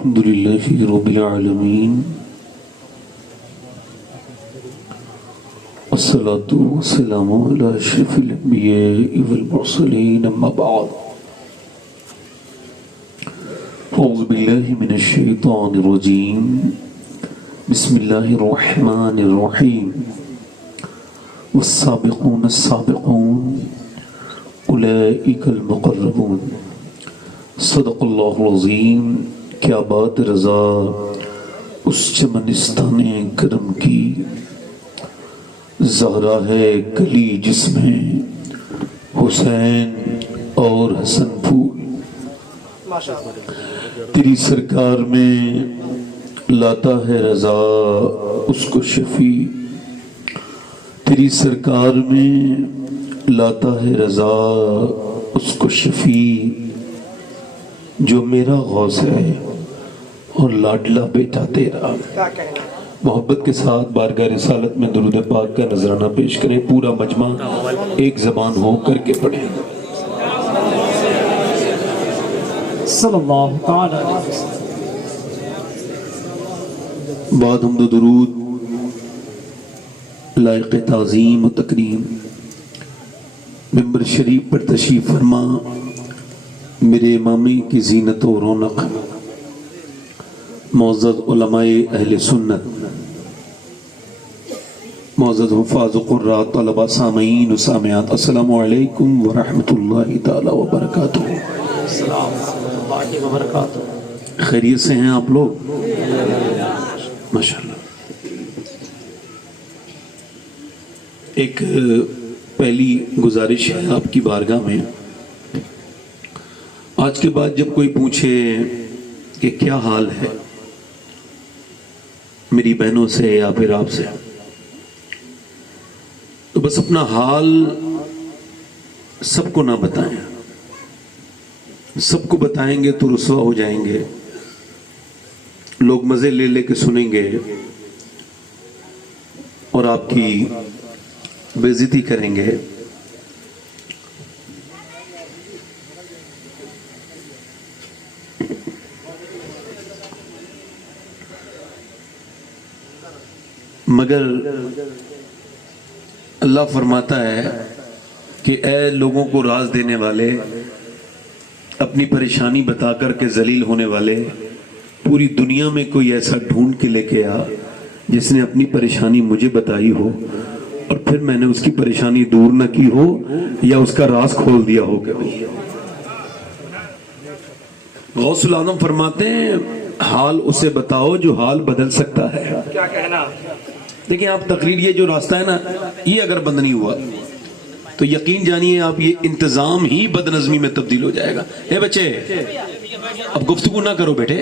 الحمد لله رب العالمين والصلاة والسلام على أشرف الأنبياء والمرسلين أما بعد أعوذ بالله من الشيطان الرجيم بسم الله الرحمن الرحيم والسابقون السابقون أولئك المقربون صدق اللہ العظیم. کیا بات رضا اس چمنستان کرم کی، زہرا ہے کلی جس میں حسین اور حسن پھول. تیری سرکار میں لاتا ہے رضا اس کو شفیع، تیری سرکار میں لاتا ہے رضا اس کو شفیع، جو میرا غوث ہے اور لاڈلا بیٹا تیرا. محبت کے ساتھ بارگاہ رسالت میں درود پاک کا نذرانہ پیش کریں. پورا مجمع ایک زبان ہو کر کے پڑھیں. صلی اللہ تعالی علیہ وسلم. بعد حمد و درود لائق تعظیم و تکریم ممبر شریف پر تشریف فرما میرے امامی کی زینت و رونق معزز علماء اہل سنت، معزز حفاظ و قراء طلبہ سامعین و سامعات، السلام علیکم ورحمۃ اللہ تعالی وبرکاتہ. السلام علیکم ورحمۃ اللہ وبرکاتہ. خیریت سے ہیں آپ لوگ؟ ماشاءاللہ. ایک پہلی گزارش ہے آپ کی بارگاہ میں. آج کے بعد جب کوئی پوچھے کہ کیا حال ہے میری بہنوں سے یا پھر آپ سے، تو بس اپنا حال سب کو نہ بتائیں. سب کو بتائیں گے تو رسوا ہو جائیں گے، لوگ مزے لے لے کے سنیں گے اور آپ کی بے عزتی کریں گے. مگر اللہ فرماتا ہے کہ اے لوگوں کو راز دینے والے، اپنی پریشانی بتا کر کے ذلیل ہونے والے، پوری دنیا میں کوئی ایسا ڈھونڈ کے لے کے آ جس نے اپنی پریشانی مجھے بتائی ہو اور پھر میں نے اس کی پریشانی دور نہ کی ہو یا اس کا راز کھول دیا ہو. کبھی غوث العظم فرماتے ہیں حال اسے بتاؤ جو حال بدل سکتا ہے. کیا کہنا. دیکھیں آپ تقریر، یہ جو راستہ ہے نا، یہ اگر بند نہیں ہوا تو یقین جانیے آپ یہ انتظام ہی بد نظمی میں تبدیل ہو جائے گا. اے بچے اب گفتگو نہ کرو بیٹے.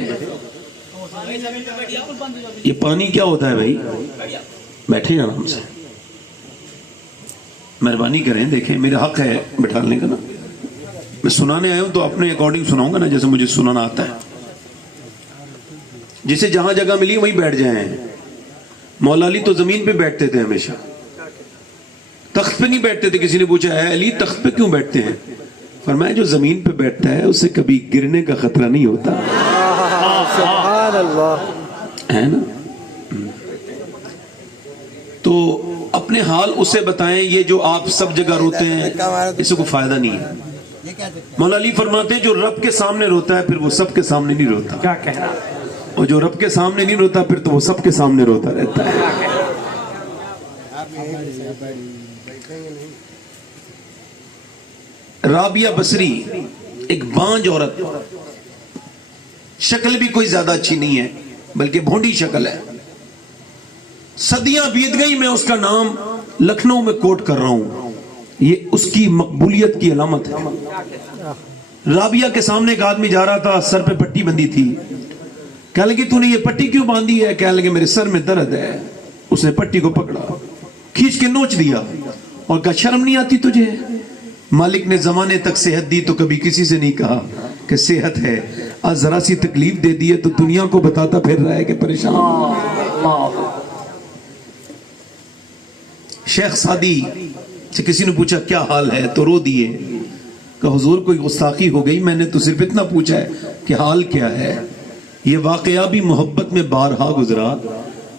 یہ پانی کیا ہوتا ہے بھائی؟ بیٹھے آرام سے، مہربانی کریں. دیکھیں میرا حق ہے بٹھالنے کا نا. میں سنانے آیا ہوں تو اپنے اکارڈنگ سناؤں گا نا، جیسے مجھے سنانا آتا ہے. جسے جہاں جگہ ملی وہیں بیٹھ جائیں. مولا علی تو زمین پہ بیٹھتے تھے، ہمیشہ تخت پہ نہیں بیٹھتے تھے. کسی نے پوچھا ہے علی تخت پہ کیوں بیٹھتے ہیں؟ فرمایا جو زمین پہ بیٹھتا ہے اسے کبھی گرنے کا خطرہ نہیں ہوتا. سبحان اللہ. ہے نا؟ تو اپنے حال اسے بتائیں. یہ جو آپ سب جگہ روتے ہیں اس سے کوئی فائدہ نہیں ہے. مولا علی فرماتے ہیں جو رب کے سامنے روتا ہے پھر وہ سب کے سامنے نہیں روتا. کیا کہنا. اور جو رب کے سامنے نہیں روتا پھر تو وہ سب کے سامنے روتا رہتا ہے. رابعہ بصری ایک بانج عورت، شکل بھی کوئی زیادہ اچھی نہیں ہے بلکہ بھونڈی شکل ہے. صدیاں بیت گئی، میں اس کا نام لکھنؤ میں کوٹ کر رہا ہوں. یہ اس کی مقبولیت کی علامت ہے. رابعہ کے سامنے ایک آدمی جا رہا تھا، سر پہ پٹی بندھی تھی. کہنے لگے تو نے یہ پٹی کیوں باندھی ہے؟ کہنے لگے میرے سر میں درد ہے. اس نے پٹی کو پکڑا، کھینچ کے نوچ دیا اور کہا شرم نہیں آتی تجھے؟ مالک نے زمانے تک صحت دی تو کبھی کسی سے نہیں کہا کہ صحت ہے. آج ذرا سی تکلیف دے دی ہے تو دنیا کو بتاتا پھر رہا ہے کہ پریشان. شیخ سعدی سے کسی نے پوچھا کیا حال ہے تو رو دیے. کہ حضور کوئی گستاخی ہو گئی، میں نے تو صرف اتنا پوچھا ہے کہ حال کیا ہے. یہ واقعہ بھی محبت میں بارہا گزرا.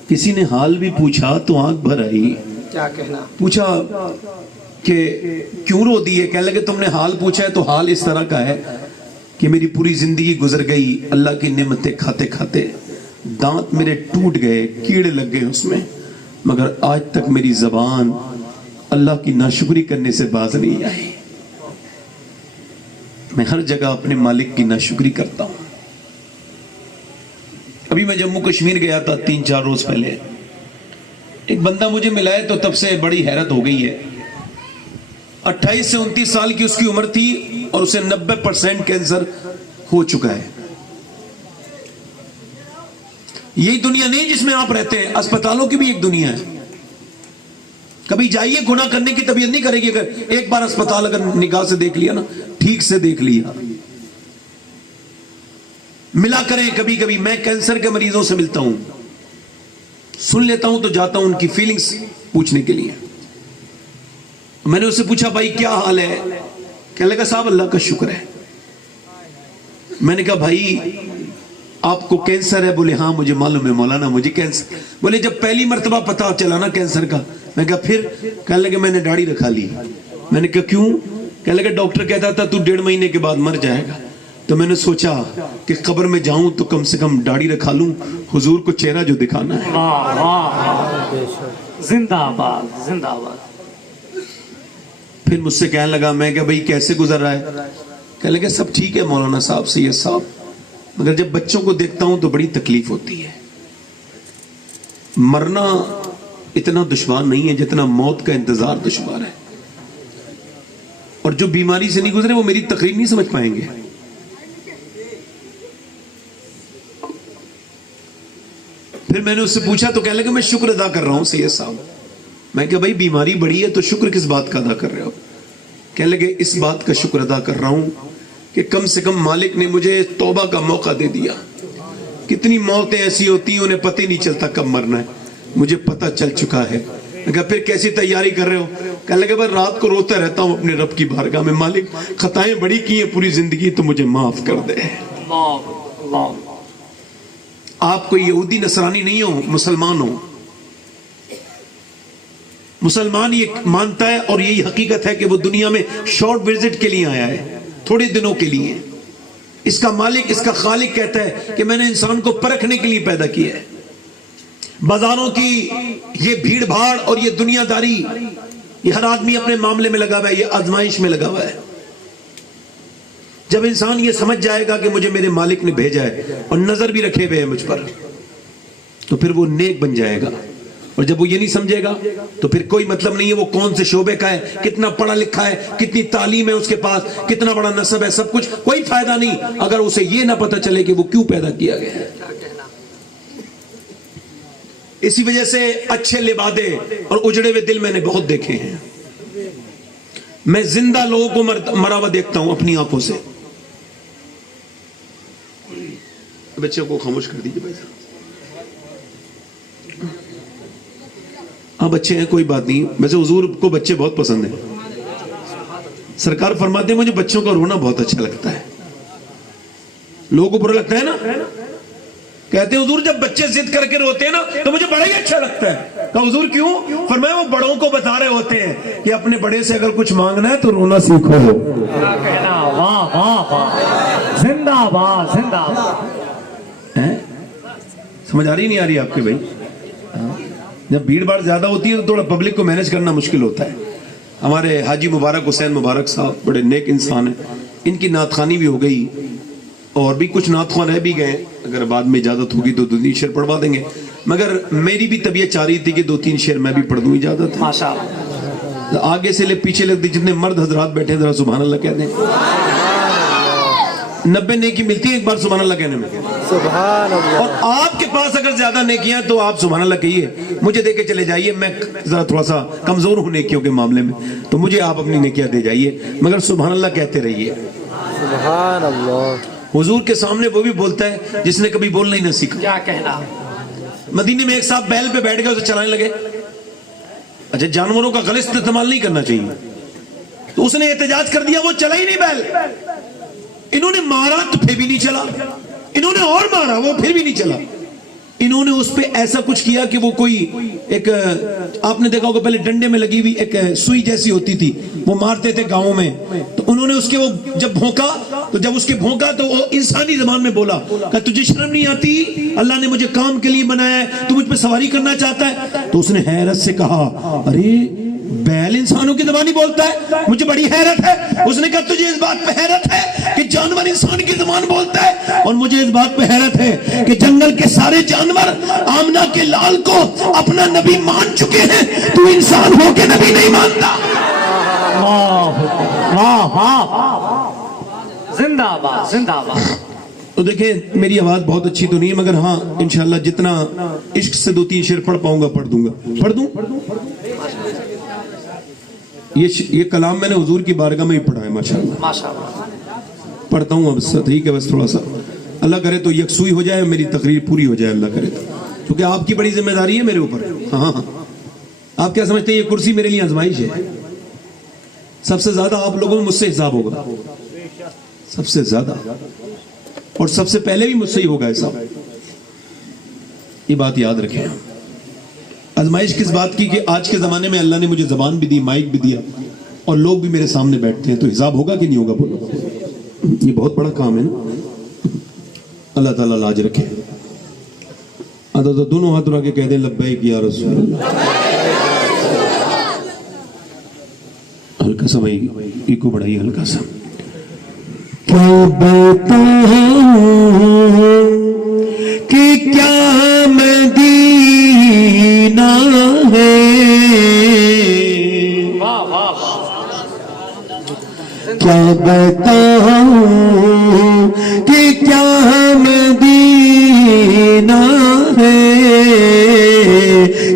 کسی نے حال بھی پوچھا تو آنکھ بھر آئی. کیا کہنا. پوچھا کہ کیوں رو دی ہے؟ کہنے لگے تم نے حال پوچھا ہے تو حال اس طرح کا ہے کہ میری پوری زندگی گزر گئی اللہ کی نعمتیں کھاتے کھاتے، دانت میرے ٹوٹ گئے، کیڑے لگ گئے اس میں، مگر آج تک میری زبان اللہ کی ناشکری کرنے سے باز نہیں آئی. میں ہر جگہ اپنے مالک کی ناشکری کرتا ہوں. ابھی میں جموں کشمیر گیا تھا 3-4 روز پہلے، ایک بندہ مجھے ملا ہے تو تب سے بڑی حیرت ہو گئی ہے. 28 سے 29 سال کی اس کی عمر تھی اور اسے 90% کینسر ہو چکا ہے. یہی دنیا نہیں جس میں آپ رہتے ہیں، اسپتالوں کی بھی ایک دنیا ہے. کبھی جائیے، گناہ کرنے کی طبیعت نہیں کرے گی اگر ایک بار اسپتال اگر نگاہ سے دیکھ لیا نا، ٹھیک سے دیکھ لیا. ملا کریں کبھی کبھی. میں کینسر کے مریضوں سے ملتا ہوں، سن لیتا ہوں تو جاتا ہوں ان کی فیلنگز پوچھنے کے لیے. میں نے اس سے پوچھا بھائی کیا حال ہے؟ کہنے لگا صاحب اللہ کا شکر ہے. میں نے کہا بھائی آپ کو کینسر ہے؟ بولے ہاں مجھے معلوم ہے مولانا مجھے کینسر. بولے جب پہلی مرتبہ پتا چلا نا کینسر کا. میں کہا پھر؟ کہنے لگے میں نے داڑھی رکھا لی. میں نے کہا کیوں؟ کہنے لگے ڈاکٹر کہتا تھا تو 1.5 مہینے کے بعد مر جائے گا. تو میں نے سوچا کہ قبر میں جاؤں تو کم سے کم داڑھی رکھا لوں، حضور کو چہرہ جو دکھانا ہے. زندہ آباد زندہ آباد. پھر مجھ سے کہنے لگا، میں کہ بھئی کیسے گزر رہا ہے؟ کہنے لگے سب ٹھیک ہے مولانا صاحب سید صاحب، مگر جب بچوں کو دیکھتا ہوں تو بڑی تکلیف ہوتی ہے. مرنا اتنا دشوار نہیں ہے جتنا موت کا انتظار دشوار ہے. اور جو بیماری سے نہیں گزرے وہ میری تقریر نہیں سمجھ پائیں گے. پھر میں نے اس سے پوچھا تو کہنے لگا میں شکر ادا کر رہا ہوں سید صاحب. میں کہ بھائی بیماری بڑی ہے تو شکر کس بات کا ادا کر رہے ہو؟ کہنے لگے اس بات کا شکر ادا کر رہا ہوں کہ کم سے کم مالک نے مجھے توبہ کا موقع دے دیا. کتنی موتیں ایسی ہوتی ہیں انہیں پتہ ہی نہیں چلتا کب مرنا ہے، مجھے پتہ چل چکا ہے. میں کہا پھر کیسی تیاری کر رہے ہو؟ کہنے لگے بس رات کو روتا رہتا ہوں اپنے رب کی بارگاہ میں، مالک خطائیں بڑی کی ہیں پوری زندگی تو مجھے معاف کر دے. آپ کوئی یہودی نصرانی نہیں ہو، مسلمان ہو. مسلمان یہ مانتا ہے اور یہی حقیقت ہے کہ وہ دنیا میں شارٹ وزٹ کے لیے آیا ہے، تھوڑے دنوں کے لیے. اس کا مالک اس کا خالق کہتا ہے کہ میں نے انسان کو پرکھنے کے لیے پیدا کیا ہے. بازاروں کی یہ بھیڑ بھاڑ اور یہ دنیا داری، یہ ہر آدمی اپنے معاملے میں لگا ہوا ہے، یہ آزمائش میں لگا ہوا ہے. جب انسان یہ سمجھ جائے گا کہ مجھے میرے مالک نے بھیجا ہے اور نظر بھی رکھے ہوئے ہے مجھ پر، تو پھر وہ نیک بن جائے گا. اور جب وہ یہ نہیں سمجھے گا تو پھر کوئی مطلب نہیں ہے وہ کون سے شعبے کا ہے، کتنا پڑھا لکھا ہے، کتنی تعلیم ہے اس کے پاس، کتنا بڑا نسب ہے، سب کچھ کوئی فائدہ نہیں اگر اسے یہ نہ پتہ چلے کہ وہ کیوں پیدا کیا گیا ہے. اسی وجہ سے اچھے لبادے اور اجڑے ہوئے دل میں نے بہت دیکھے ہیں. میں زندہ لوگوں کو مرا ہوا دیکھتا ہوں اپنی آنکھوں سے. بچوں کو خاموش کر دیجیے بھائی صاحب. ہاں بچے ہیں کوئی بات نہیں، ویسے حضور کو بچے بہت پسند ہیں. سرکار فرماتے ہیں مجھے بچوں کا رونا بہت اچھا لگتا ہے. لوگوں کو برا لگتا ہے نا، کہتے ہیں حضور جب بچے ضد کر کے روتے ہیں نا تو مجھے بڑا ہی اچھا لگتا ہے. کہا حضور کیوں؟ فرمایا وہ بڑوں کو بتا رہے ہوتے ہیں کہ اپنے بڑے سے اگر کچھ مانگنا ہے تو رونا سیکھو. کیا کہنا. واہ واہ واہ. زندہ آباد زندہ آباد. سمجھ آ رہی نہیں آ رہی آپ کے بھائی؟ جب بھیڑ بھاڑ زیادہ ہوتی ہے تو تھوڑا پبلک کو مینج کرنا مشکل ہوتا ہے. ہمارے حاجی مبارک حسین مبارک صاحب بڑے نیک انسان ہیں، ان کی نعت خوانی بھی ہو گئی اور بھی کچھ نعت خوان رہ بھی گئے. اگر بعد میں اجازت ہوگی تو 2-3 شعر پڑھوا دیں گے، مگر میری بھی طبیعت چاہ رہی تھی کہ 2-3 شعر میں بھی پڑھ دوں. اجازت ہے؟ ماشاءاللہ. آگے سے لے پیچھے لگ دی جتنے مرد حضرات بیٹھے ہیں ذرا سبحان اللہ کہہ دیں. 90 نیکی ملتی ہے ایک بار سبحان اللہ کہنے میں. سبحان اللہ. اور آپ کے پاس اگر زیادہ نیکیاں تو آپ سبحان اللہ کہیے، مجھے دے کے چلے جائیے. میں ذرا تھوڑا سا کمزور ہوں نیکیوں کے معاملے میں، تو مجھے آپ اپنی نیکیاں دے جائیے، مگر سبحان اللہ کہتے رہیے. سبحان اللہ. حضور کے سامنے وہ بھی بولتا ہے جس نے کبھی بولنا ہی نہ سیکھا. کیا کہنا. مدینے میں ایک صاحب بیل پہ بیٹھ گئے، اسے چلانے لگے. اچھا جانوروں کا غلط استعمال نہیں کرنا چاہیے، تو اس نے احتجاج کر دیا وہ چلا ہی نہیں بیل. انہوں نے مارا تو پھر بھی نہیں چلا. انہوں نے اور مارا, وہ پھر بھی نہیں چلا. انہوں نے اس پہ ایسا کچھ کیا کہ وہ کوئی ایک, آپ نے دیکھا ہوگا پہلے ڈنڈے میں لگی ہوئی ایک سوئی جیسی ہوتی تھی, وہ مارتے تھے گاؤں میں. تو انہوں نے اس کے, وہ جب بھونکا, تو جب اس کے بھونکا تو وہ انسانی زبان میں بولا کہ تجھے شرم نہیں آتی, اللہ نے مجھے کام کے لیے بنایا ہے, تو مجھ پہ سواری کرنا چاہتا ہے. تو اس نے حیرت سے کہا, ارے بیل انسانوں کی زبان ہی بولتا ہے, مجھے بڑی حیرت ہے. اس نے کہا تجھے اس بات پہ حیرت ہے کہ جانور انسان کی زبان بولتا ہے, اور مجھے اس بات پہ حیرت ہے کہ جنگل کے سارے جانور آمنہ کے لال کو اپنا نبی مان چکے ہیں, تو انسان ہو کے نبی نہیں مانتا. واہ واہ, زندہ باد زندہ باد. تو دیکھیں میری آواز بہت اچھی تو نہیں ہے, مگر ہاں انشاءاللہ جتنا عشق سے 2-3 شعر پڑھ پاؤں گا پڑھ دوں گا. پڑھ دوں؟ یہ کلام میں نے حضور کی بارگاہ میں ہی پڑھا ہے ماشاءاللہ. پڑھتا ہوں اب, ٹھیک ہے, بس تھوڑا سا اللہ کرے تو یکسوئی ہو جائے, میری تقریر پوری ہو جائے اللہ کرے, کیونکہ آپ کی بڑی ذمہ داری ہے میرے اوپر. ہاں, آپ کیا سمجھتے ہیں یہ کرسی میرے لیے آزمائش ہے؟ سب سے زیادہ آپ لوگوں میں مجھ سے حساب ہوگا, سب سے زیادہ, اور سب سے پہلے بھی مجھ سے ہی ہوگا حساب. یہ بات یاد رکھیں. آزمائش کس بات کی کہ آج کے زمانے میں اللہ نے مجھے زبان بھی دی, مائک بھی دیا, اور لوگ بھی میرے سامنے بیٹھتے ہیں, تو حساب ہوگا کہ نہیں ہوگا؟ بولو, یہ بہت بڑا کام ہے نا. اللہ تعالیٰ لاج رکھے. تو دونوں ہاتھ اٹھا کے کہہ دیں لبیک یا رسول اللہ. ہلکا سا بھائی ایکو بڑھائی, ہلکا سا. کیا بتاؤں کہ کیا مدینہ ہے, کیا بتاؤں کہ کیا مدینہ ہے,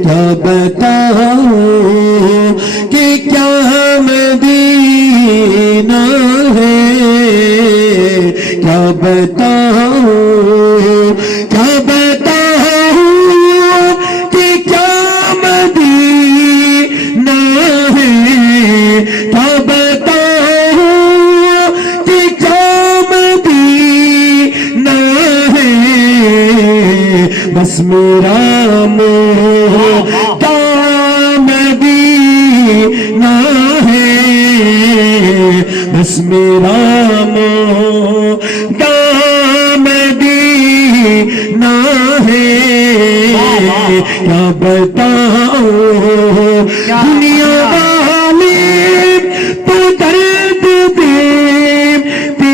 کیا بتاؤں کہ کیا مدینہ ہے, کیا بتاؤں, کیا بتاؤں کہ کیا مدینہ ہے, کیا بتاؤں کہ کیا مدینہ ہے. بس میرا مولا مدینہ ہے, بس میرا مولا مدینہ ہے. کیا بتاؤں دنیا والے تو درد دیتے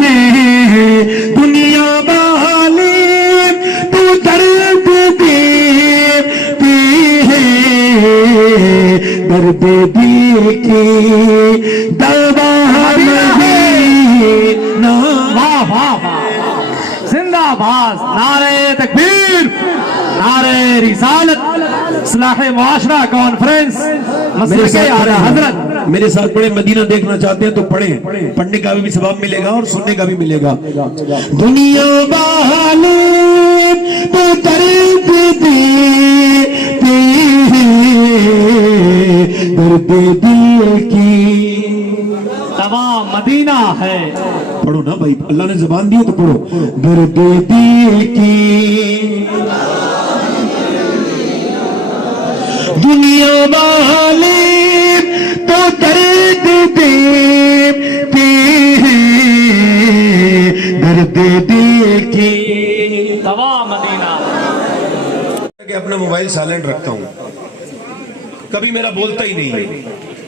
ہیں, دنیا والے تو درد دیتے ہیں, درد دل کی دوا مدینہ. واہ واہ, زندہ باد, نعرہ تکبیر, نعرہ رسالت, اصلاح معاشرہ کانفرنس مسجد اعلیٰ حضرت. میرے ساتھ پڑھیں, مدینہ دیکھنا چاہتے ہیں تو پڑھیں, پڑھنے کا بھی ثواب ملے گا اور سننے کا بھی ملے گا. دنیا والے تو درد دیتے ہیں, درد دل کی دوا مدینہ ہے. پڑھو نا بھائی, اللہ نے زبان دی ہے تو پڑھو. درد دل کی دنیا والے تو درد دیتے ہیں, درد دل کی دوا مدینہ. کہ اپنا موبائل سائلنٹ رکھتا ہوں, کبھی میرا بولتا ہی نہیں,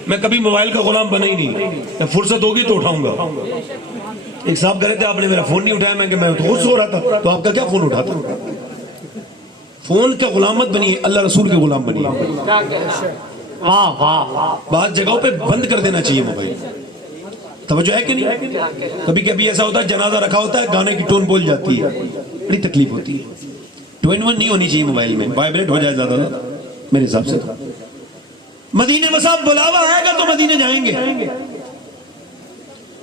میں کبھی موبائل کا غلام بنا ہی نہیں. میں فرصت ہوگی تو اٹھاؤں گا. ایک صاحب کہہ رہے تھے آپ نے میرا فون نہیں اٹھایا, میں کہ میں تو خود سو رہا تھا, تو آپ کا کیا فون اٹھاتا. فون کا غلام مت بنیے, اللہ رسول کے غلام بنیے. واہ واہ, بعض جگہوں پہ بند کر دینا چاہیے موبائل. توجہ ہے کہ نہیں؟ کبھی کبھی ایسا ہوتا ہے جنازہ رکھا ہوتا ہے, گانے کی ٹون بول جاتی ہے, بڑی تکلیف ہوتی ہے. 2-in-1 نہیں ہونی چاہیے موبائل میں, وائبریٹ ہو جائے زیادہ میرے حساب سے. مدینے میں صاحب بلاوا آئے گا تو مدینے جائیں گے,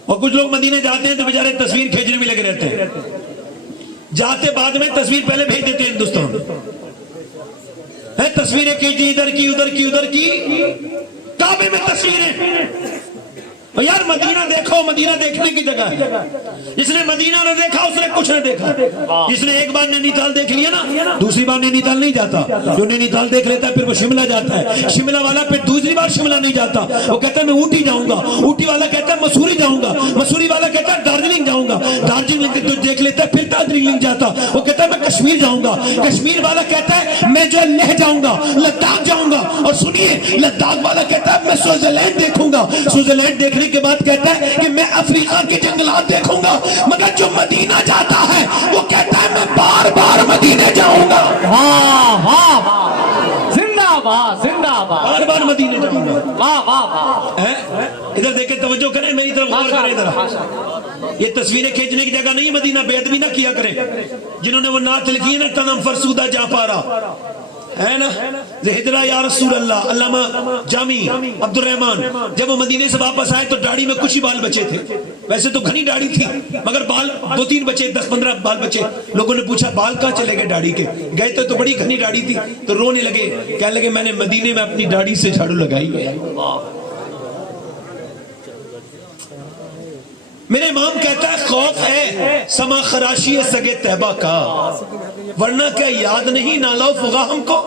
اور کچھ لوگ مدینے جاتے ہیں تو بیچارے تصویر کھینچنے میں لگے رہتے ہیں. جاتے بعد میں تصویر پہلے بھیج دیتے ہیں ہندوستان. تصویریں کھینچی ادھر کی ادھر کی ادھر کی, کعبے میں تصویریں, اور یار مدینہ دیکھو، مدینہ دیکھنے کی جگہ ہے. جس نے مدینہ نہ دیکھا اس نے کچھ نہ دیکھا. جس نے ایک بار نینی تال دیکھ لیا نا دوسری بار نینی تال نہیں جاتا. جو نینی تال دیکھ لیتا ہے پھر وہ شملہ جاتا ہے. شملہ والا پھر دوسری بار شملہ نہیں جاتا. وہ کہتا ہے میں اوٹی جاؤں گا. اوٹی والا کہتا ہے مسوری جاؤں گا. مسوری والا کہتا ہے دارجلنگ جاؤں گا. دارجلنگ دیکھ لیتا ہے پھر دارجلنگ جاتا. وہ کہتا ہے میں کشمیر جاؤں گا. کشمیر والا کہتا ہے میں جو لہ جاؤں گا، لداخ جاؤں گا. اور سنیے لداخ والا کہتا ہے میں سوئٹزرلینڈ دیکھوں گا. سوئٹزرلینڈ دیکھنے کے بعد کہتا ہے کہ میں افریقہ کے جنگلات دیکھوں گا. مگر جو مدینہ جاتا ہے وہ کہتا ہے میں بار بار مدینہ جاؤں گا. واہ واہ واہ، زندہ باد زندہ باد، بار بار مدینہ جاؤں گا. واہ واہ واہ. ادھر دیکھیں توجہ کریں، میری طرف غور کریں ذرا. یہ تصویریں کھینچنے کی جگہ نہیں ہے. مدینہ بے ادبی نہ کیا کریں. جنہوں نے وہ نعت لکھی ہے نا تنم فرسودہ جا پارا ہے نا، زہدرا یا رسول اللہ، علامہ جامی عبد الرحمن. جب وہ مدینے سے واپس آئے تو داڑھی میں کچھ ہی بال بچے تھے. ویسے تو گھنی داڑھی تھی مگر بال 2-3 بچے، 10-15 بال بچے. لوگوں نے پوچھا بال کہاں چلے گئے داڑھی کے؟ گئے تو بڑی گھنی داڑھی تھی تو رونے لگے. کہنے لگے میں نے مدینے میں اپنی داڑھی سے جھاڑو لگائی ہے. میرے امام کہتا ہے خوف ہے سما خراشی سگے طیبہ کا، ورنہ کیا یاد نہیں نالا فغا ہم کو.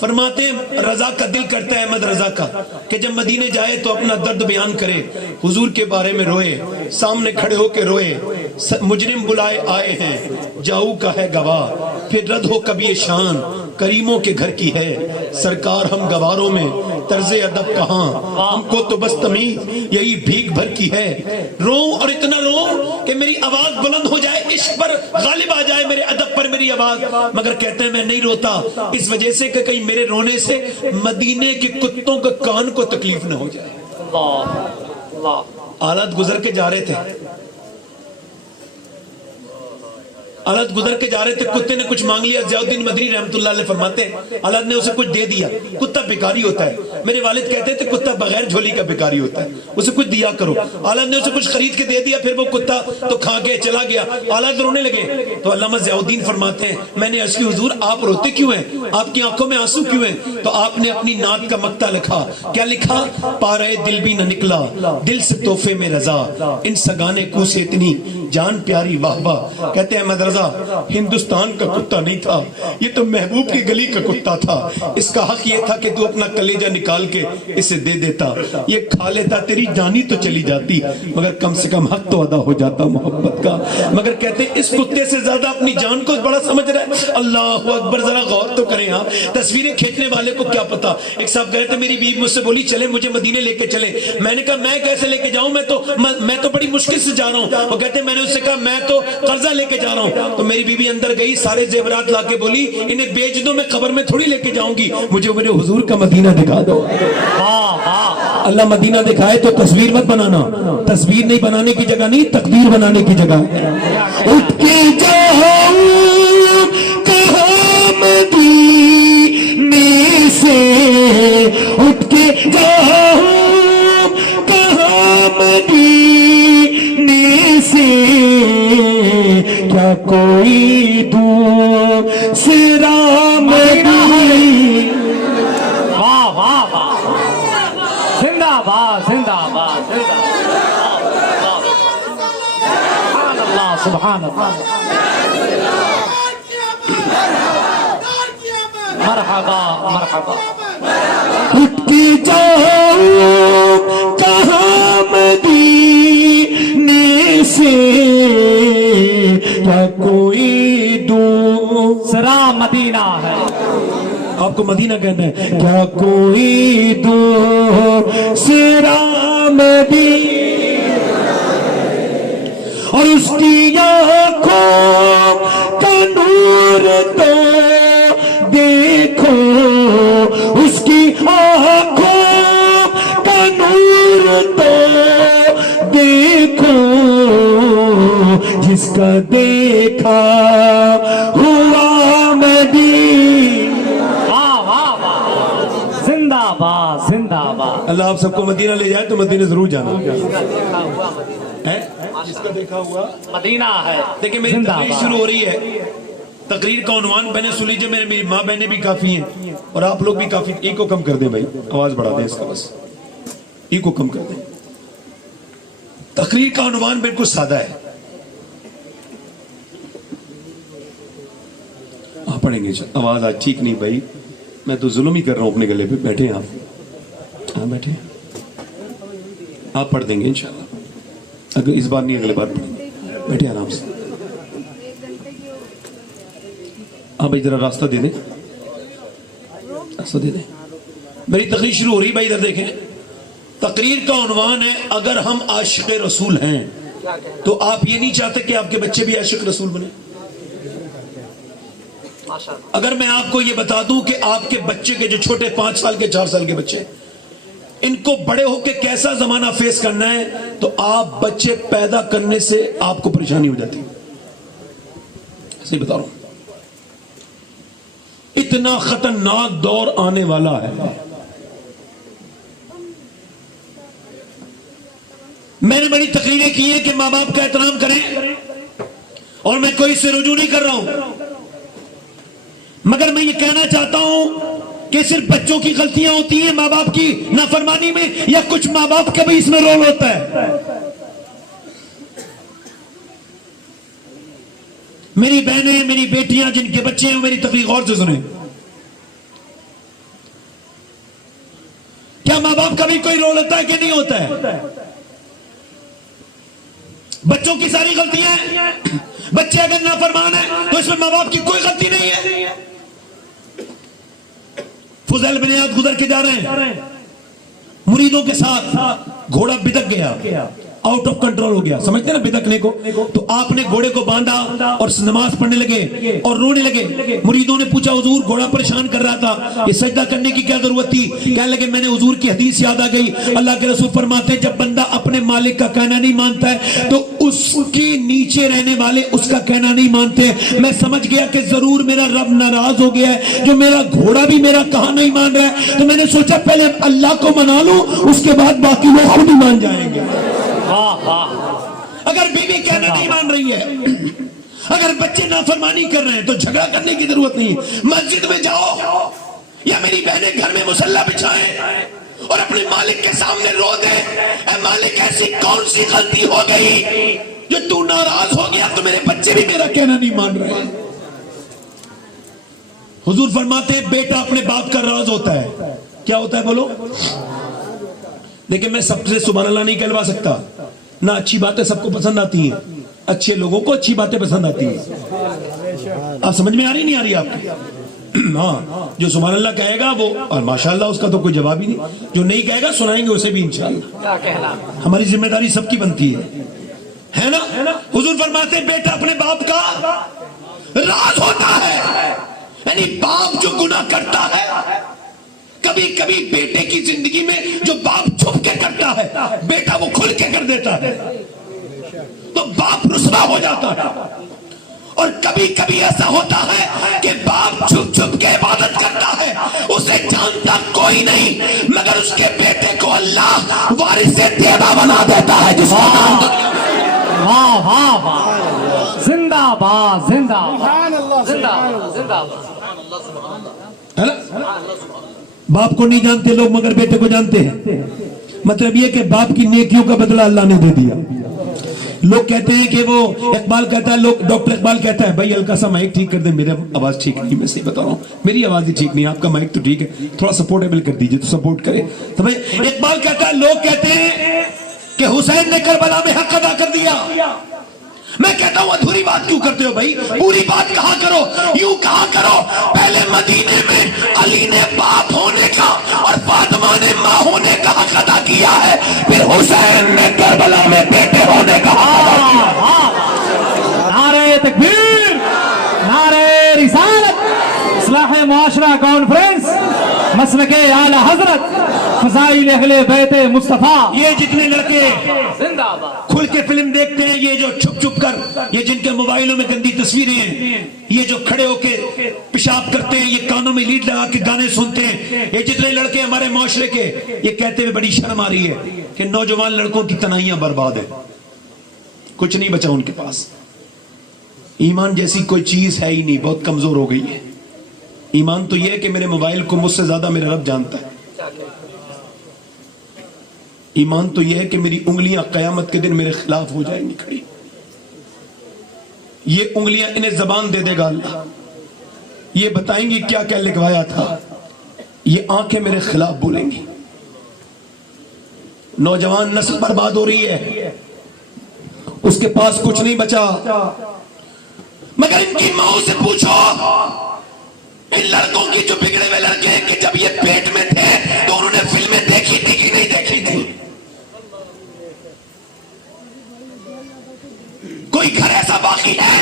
فرماتے ہیں رضا کا دل کرتا ہے احمد رضا کا کہ جب مدینے جائے تو اپنا درد بیان کرے. حضور کے بارے میں روئے، سامنے کھڑے ہو کے روئے. مجرم بلائے آئے ہیں جاؤ کا ہے گواہ، پھر رد ہو کبھی شان کریموں کے گھر کی ہے. سرکار ہم گواروں میں طرز ادب کہاں، ہم کو تو بس تمیز یہی بھیک بھر کی ہے. رو اور اتنا رو کہ میری آواز بلند ہو جائے، عشق پر غالب آ جائے میرے ادب پر میری آواز. مگر کہتے ہیں میں نہیں روتا اس وجہ سے کہ کہیں میرے رونے سے مدینے کے کتوں کے کان کو تکلیف نہ ہو جائے. حالات گزر کے جا رہے تھے، حالت گزر کے جا رہے تھے، کتے نے کچھ مانگ لیا. ضیاء الدین مدنی رحمت اللہ علیہ فرماتے ہیں حالت نے اسے کچھ دے دیا. کتا بیکاری ہوتا ہے. میرے والد کہتے تھے کتا بغیر جھولی کا بیکاری ہوتا ہے، اسے کچھ دیا کرو. حالت نے اسے کچھ خرید کے دے دیا، پھر وہ کتا تو کھا کے چلا گیا. حالت رونے لگے تو علامہ ضیاء الدین فرماتے ہیں میں نے عرض کی حضور آپ روتے کیوں ہیں، آپ کی آنکھوں میں آنسو کیوں ہیں؟ تو آپ نے اپنی نعت کا مقطع لکھا. کیا لکھا؟ پارے دل بھی نہ نکلا دل سے تحفے میں رضا، ان سگانے کو سے اتنی جان پیاری واہ واہ. کہتے ہیں احمد رضا ہندوستان کا کتا نہیں تھا، یہ تو محبوب کی گلی کا کتا تھا. اس کا حق یہ تھا کہ تو اپنا کلیجہ نکال کے اسے دے دیتا، یہ کھا لیتا تیری جانی تو چلی جاتی مگر کم سے کم حق تو ادا ہو جاتا محبت کا. مگر کہتے ہیں اس کتے سے زیادہ اپنی جان کو بڑا سمجھ رہا ہے. اللہ اکبر، ذرا غور تو کریں. آپ تصویریں کھینچنے والے کو کیا پتا. ایک صاحب کہہ رہے تھے میری بیوی مجھ سے بولی چلے مجھے مدینے لے کے چلے. میں نے کہا میں کیسے لے کے جاؤں، میں تو بڑی مشکل سے جا رہا ہوں. وہ کہتے ہیں میں نے اس سے کہا میں تو قرضہ لے کے جا رہا ہوں. تو میری بیوی اندر گئی، سارے زیورات لا کے بولی انہیں بیچ دو، میں قبر میں تھوڑی لے کے جاؤں گی، مجھے میرے حضور کا مدینہ دکھا دو. اللہ مدینہ دکھائے تو تصویر مت بنانا. تصویر نہیں بنانے کی جگہ نہیں، تقدیر بنانے کی جگہ. اٹھ کے جاؤں کہاں مدینے سے، اٹھ کے جاؤں کہاں مدینے سے، کیا کوئی دوسرا مدینہ. واہ واہ واہ، زندہ باد زندہ باد زندہ باد. سبحان اللہ سبحان اللہ. مرحبا مرحبا. اٹھ کے جاؤں کہاں مدینے سے، کیا کوئی دوسرا مدینہ ہے. آپ کو مدینہ کہنا ہے. کیا کوئی دوسرا مدینہ، اور اس کی آنکھوں کا نور تو دیکھو، اس کی آنکھوں کا نور تو دیکھو، جس کا دیکھا ہوا مدینہ. زندہ باد زندہ باد. اللہ آپ سب کو مدینہ لے جائے تو مدینہ ضرور جانا. جس کا دیکھا ہوا مدینہ ہے. دیکھیں میری تقریر شروع ہو رہی ہے. تقریر کا عنوان بہنیں سن لیجیے. میری ماں بہنیں بھی کافی ہیں اور آپ لوگ بھی کافی. ایک کو کم کر دیں بھائی، آواز بڑھا دیں اس کا، بس ایک کو کم کر دیں. تقریر کا عنوان بالکل سادہ ہے. آپ پڑھیں گے. آواز آج ٹھیک نہیں بھائی, میں تو ظلم ہی کر رہا ہوں اپنے گلے پہ. بیٹھے ہیں آپ, ہاں بیٹھے ہیں. آپ پڑھ دیں گے انشاءاللہ. اگر اس بار نہیں اگلے بار پڑھیں گے. بیٹھے آرام سے. آپ بھائی ذرا راستہ دے دیں, راستہ دے دیں. میری تقریر شروع ہو رہی بھائی, ادھر دیکھیں. تقریر کا عنوان ہے اگر ہم عاشق رسول ہیں تو آپ یہ نہیں چاہتے کہ آپ کے بچے بھی عاشق رسول بنے؟ اگر میں آپ کو یہ بتا دوں کہ آپ کے بچے کے جو چھوٹے 5 سال کے 4 سال کے بچے, ان کو بڑے ہو کے کیسا زمانہ فیس کرنا ہے, تو آپ بچے پیدا کرنے سے آپ کو پریشانی ہو جاتی. ایسے ہی بتا رہا ہوں. اتنا خطرناک دور آنے والا ہے. میں نے بڑی تقریریں کی ہیں کہ ماں باپ کا احترام کریں, اور میں کوئی سے رجوع نہیں کر رہا ہوں, مگر میں یہ کہنا چاہتا ہوں کہ صرف بچوں کی غلطیاں ہوتی ہیں ماں باپ کی نافرمانی میں, یا کچھ ماں باپ کا بھی اس میں رول ہوتا ہے؟ میری بہنیں, میری بیٹیاں جن کے بچے ہیں, میری تقریر غور سے سنیں. کیا ماں باپ کا بھی کوئی رول ہوتا ہے کہ نہیں ہوتا ہے؟ بچوں کی ساری غلطیاں ہیں. بچے اگر نافرمان ہیں تو اس میں ماں باپ کی کوئی غلطی نہیں ہے. فضیل بن عیاض گزر کے جا رہے ہیں, مریدوں کے ساتھ گھوڑا بدک گیا, آؤٹ آف کنٹرول ہو گیا. سمجھتے ہیں نا بدکنے کو؟ تو آپ نے گھوڑے کو باندھا اور نماز پڑھنے لگے اور رونے لگے. مریدوں نے پوچھا حضور گھوڑا پریشان کر رہا تھا, یہ سجدہ کرنے کی کیا ضرورت تھی؟ کہنے لگے میں نے حضور کی حدیث یاد آ گئی. اللہ کے رسول فرماتے ہیں جب بندہ اپنے مالک کا کہنا نہیں مانتا ہے تو اس کی نیچے رہنے والے اس کا کہنا نہیں مانتے. میں سمجھ گیا کہ ضرور میرا رب ناراض ہو گیا ہے, جو میرا گھوڑا بھی میرا کہا نہیں مان رہا ہے, تو میں نے سوچا پہلے اللہ کو منا لوں, اس کے بعد باقی لوگ خود ہی مان جائیں گے. اگر بیوی کہنا نہیں مان رہی ہے, اگر بچے نافرمانی کر رہے ہیں, تو جھگڑا کرنے کی ضرورت نہیں ہے. مسجد میں جاؤ, یا میری بہنیں گھر میں مصلی بچھائیں اور اپنے مالک کے سامنے رو دیں, اے مالک ایسی کون سی غلطی ہو گئی جو تو ناراض ہو گیا, تو میرے بچے بھی میرا کہنا نہیں مان رہے. حضور فرماتے ہیں بیٹا اپنے باپ کا راز ہوتا ہے. کیا ہوتا ہے بولو؟ لیکن میں سب سے سبحان اللہ نہیں کہلوا سکتا. نہ اچھی باتیں سب کو پسند آتی ہیں, اچھے لوگوں کو اچھی باتیں پسند آتی ہیں. آپ سمجھ میں آ رہی نہیں آ رہی آپ کی؟ ہاں, جو سبحان اللہ کہے گا وہ, اور ماشاءاللہ اس کا تو کوئی جواب ہی نہیں. جو نہیں کہے گا سنائیں گے اسے بھی انشاءاللہ. ہماری ذمہ داری سب کی بنتی ہے نا. حضور فرماتے ہیں بیٹا اپنے باپ کا راز ہوتا ہے. یعنی باپ جو گناہ کرتا ہے, کبھی کبھی بیٹے کی زندگی میں جو باپ چھپ کے کرتا ہے, بیٹا وہ کھل کے کر دیتا ہے, تو باپ رسوا ہو جاتا ہے. اور کبھی کبھی ایسا ہوتا ہے کہ باپ چھپ چھپ کے عبادت کرتا ہے, اسے جانتا کوئی نہیں, مگر اس کے بیٹے کو اللہ وارث طیبہ بنا دیتا ہے, جس کا نام واہ واہ واہ, زندہ باد زندہ زندہ. باپ کو نہیں جانتے لوگ مگر بیٹے کو جانتے ہیں. مطلب یہ کہ باپ کی نیکیوں کا بدلہ اللہ نے دے دیا. لوگ کہتے ہیں کہ وہ اقبال کہتا ہے, ڈاکٹر اقبال کہتا ہے بھائی ہلکا سا مائک ٹھیک کر دیں, میری آواز ٹھیک نہیں. میں صحیح بتا رہا ہوں, میری آواز ہی ٹھیک نہیں, آپ کا مائک تو ٹھیک ہے, تھوڑا سپورٹیبل کر دیجئے تو سپورٹ کرے. تو بھائی اقبال کہتا ہے, لوگ کہتے ہیں کہ حسین نے کربلا میں حق ادا کر دیا. میں کہتا ہوں ادھوری بات کیوں کرتے ہو بھائی, پوری بات کہا کرو. یوں کہا کرو پہلے مدینے میں علی نے باپ ہونے کا اور فاطمہ نے ماں ہونے کا حق ادا کیا ہے, پھر حسین نے کربلا میں بیٹے ہونے کا حق ادا کیا. نعرہ تکبیر, نعرہ رسالت, اصلاح معاشرہ کانفرنس, مسلک اعلی حضرت, فضائل اہل بیت مصطفیٰ. یہ جتنے لڑکے کھل کے فلم دیکھتے ہیں, یہ جو چھپ چھپ کر, یہ جن کے موبائلوں میں گندی تصویریں ہیں, یہ جو کھڑے ہو کے پیشاب کرتے ہیں, یہ کانوں میں لیڈ لگا کے گانے سنتے ہیں, یہ جتنے لڑکے ہمارے معاشرے کے, یہ کہتے ہوئے بڑی شرم آ رہی ہے کہ نوجوان لڑکوں کی تنہائیاں برباد ہیں, کچھ نہیں بچا ان کے پاس. ایمان جیسی کوئی چیز ہے ہی نہیں, بہت کمزور ہو گئی ہے. ایمان تو یہ ہے کہ میرے موبائل کو مجھ سے زیادہ میرا رب جانتا ہے. ایمان تو یہ ہے کہ میری انگلیاں قیامت کے دن میرے خلاف ہو جائیں گی کھڑی. یہ انگلیاں انہیں زبان دے دے گا اللہ, یہ بتائیں گی کیا کیا لکھوایا تھا. یہ آنکھیں میرے خلاف بولیں گی. نوجوان نسل برباد ہو رہی ہے, اس کے پاس کچھ نہیں بچا, مگر ان کی ماں سے پوچھو, ان لڑکوں کی جو بگڑے ہوئے لڑکے ہیں کہ جب یہ پیٹ میں تھے تو انہوں نے فلمیں دیکھی تھی کہ نہیں دیکھی تھی. کوئی گھر ایسا باقی ہے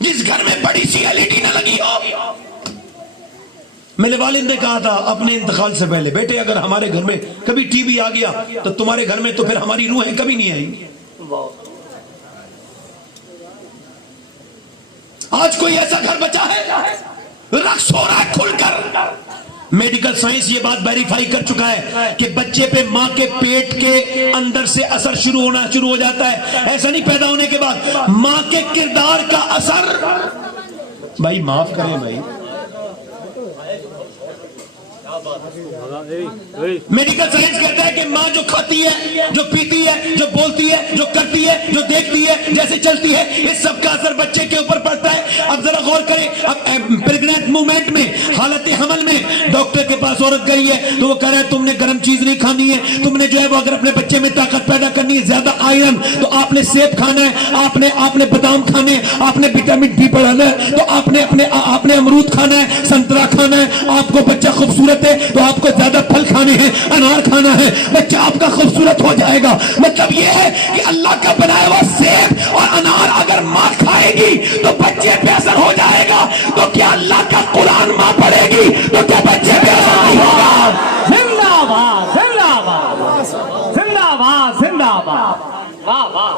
جس گھر میں بڑی سی LED نہ لگی ہو؟ میرے والد نے کہا تھا اپنے انتقال سے پہلے, بیٹے اگر ہمارے گھر میں کبھی ٹی وی آ گیا تو تمہارے گھر میں تو پھر ہماری روحیں کبھی نہیں آئیں گی. آج کوئی ایسا گھر بچا ہے رقص ہو رہا ہے کھل کر. میڈیکل سائنس یہ بات ویریفائی کر چکا ہے کہ بچے پہ ماں کے پیٹ کے اندر سے اثر شروع ہو جاتا ہے. ایسا نہیں پیدا ہونے کے بعد, ماں کے کردار کا اثر. بھائی معاف کریں بھائی, میڈیکل سائنس کہتا ہے کہ ماں جو کھاتی ہے, جو پیتی ہے, جو بولتی ہے, جو کرتی ہے, جو دیکھتی ہے, جیسے چلتی ہے, اس سب کا اثر بچے کے اوپر پڑتا ہے. اب ذرا غور کریں, اب پریگننٹ مومنٹ میں, حالت حمل میں ڈاکٹر کے پاس عورت گئی ہے تو وہ کہہ رہا ہے تم نے گرم چیز نہیں کھانی ہے, تم نے جو ہے وہ اگر اپنے بچے میں طاقت پیدا کرنی ہے, زیادہ آئرن, تو آپ نے سیب کھانا ہے, آپ نے بادام کھانے ہیں, آپ نے وٹامن ڈی بڑھانا ہے, تو آپ نے امرود کھانا ہے, سنترا کھانا ہے. آپ کو بچہ خوبصورت ہے تو آپ کو زیادہ پھل کھانے ہیں, انار کھانا ہے, بچہ آپ کا خوبصورت ہو جائے گا. مطلب یہ ہے کہ اللہ کا بنایا ہوا سیب اور انار اگر ماں کھائے گی تو بچے پہ اثر ہو جائے گا. تو کیا اللہ کا قرآن ماں پڑھے گی تو کیا بچے پہ اثر نہیں ہوگا؟ زندہ باد, زندہ باد, زندہ باد, زندہ باد, واہ واہ,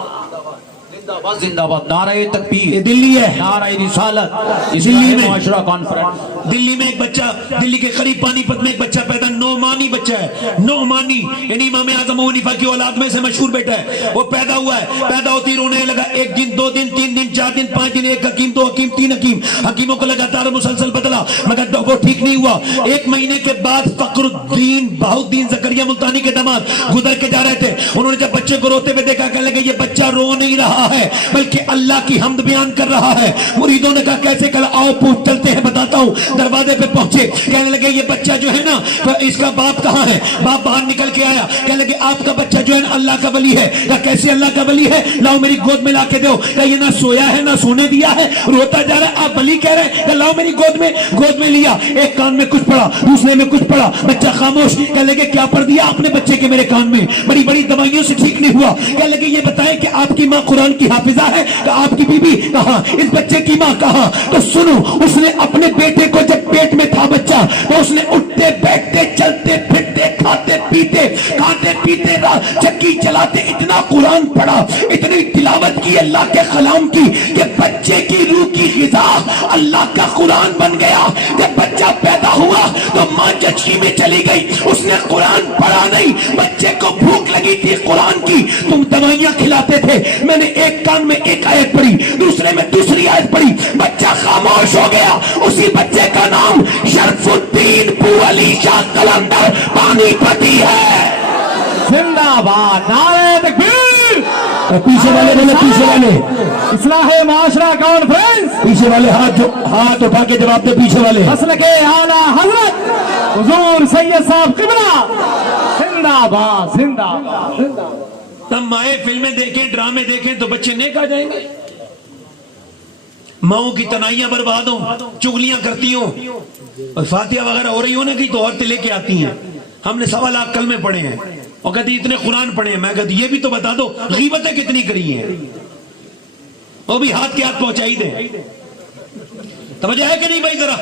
زندہ باد. نعرہ تکبیر. یہ دلی ہے, نعرہ رسالت. دلی میں معاشرہ کانفرنس, دلی میں ایک بچہ, دلی کے قریب پانی پت میں ایک بچہ پیدا, نعمانی بچہ ہے, نعمانی یعنی امام اعظم ابو حنیفہ کی اولاد میں سے مشہور بیٹا ہے. وہ پیدا ہوا ہے, پیدا ہوتی رونے لگا, 1 دن 2 دن 3 دن 4 دن 5 دن, 1 حکیم 2 حکیم 3 حکیم, حکیموں کو لگاتار مسلسل بدلا مگر وہ ٹھیک نہیں ہوا. 1 مہینے کے بعد فقر الدین بہاؤالدین زکریا ملتانی کے داماد گزر کے جا رہے تھے. انہوں نے جب بچے کو روتے ہوئے دیکھا, کہنے لگے یہ بچہ رو نہیں رہا ہے بلکہ اللہ کی حمد بیان کر رہا ہے. مریدوں نے کہا کیسے؟ کہا آؤ پوچھ چلتے ہیں بتاتا ہوں. دروازے پہ پہنچے, کہنے لگے یہ بچہ جو ہے نا اس کا باپ کہاں ہے؟ باپ باہر نکل کے آیا, کہنے لگے آپ کا بچہ جو ہے نا اللہ کا ولی ہے. کہا کیسے اللہ کا ولی ہے؟ لاؤ میری گود میں لا کے دو. کہا یہ نہ سویا ہے نہ سونے دیا ہے, روتا جا رہا ہے, آپ ولی کہہ رہے ہیں. کہا لاؤ میری گود میں لیا, ایک کان میں کچھ پڑا دوسرے میں کچھ پڑا, بچہ خاموش. کہنے لگے کیا پڑھ دیا آپ نے بچے کے میرے کان میں؟ بڑی بڑی دوائیوں سے ٹھیک نہیں ہوا. کہنے لگے یہ بتائیں کہ آپ کی ماں قرآن کی حافظہ ہے؟ کہ آپ کی بی بی کہاں, اس بچے کی ماں کہاں؟ تو سنو, اس نے اپنے بیٹے کو جب پیٹ میں تھا بچہ تو اس نے اٹھتے بیٹھتے چلتے پھرتے کھاتے پیتے چکی چلاتے اتنا قرآن پڑھا, اتنی تلاوت کی اللہ کے کلام کی کہ بچے کی روح کی غذا اللہ کا قرآن بن گیا. جب بچہ پیدا ہوا تو ماں جچکی میں چلی گئی, اس نے قرآن پڑھا نہیں, بچے کو بھوک لگی تھی قرآن کی, تم دوائیاں کھلاتے تھے, میں نے ایک کان میں ایک آیت پڑھی, دوسرے میں دوسری آیت پڑھی, بچہ خاموش ہو گیا. اسی بچے کا نام شرف الدین بو علی شاہ قلندر پانی پتی ہے. زندہ باد, نعرہ تکبیر. پیچھے والے بولے, پیچھے والے اصلاح معاشرہ کانفرنس, پیچھے والے ہاتھ اٹھا کے جواب دے. پیچھے والے مسلک اعلیٰ حضرت حضور سید صاحب قبلہ. زندہ باد, زندہ باد, زندہ باد. تم مائیں فلمیں دیکھیں, ڈرامے دیکھیں تو بچے نیک آ جائیں گے. ماؤں کی تنائیاں برباد ہوں, چغلیاں کرتی ہوں, اور فاتحہ وغیرہ ہو رہی ہو نا کی تو عورتیں لے کے آتی ہیں, ہم نے 1.25 لاکھ کلمے پڑھے ہیں, اور کہتی اتنے قرآن پڑھے ہیں. میں کہتی یہ بھی تو بتا دو غیبتیں کتنی کری ہیں, وہ بھی ہاتھ کے ہاتھ پہنچائی دیں. توجہ ہے کہ نہیں بھائی؟ ذرا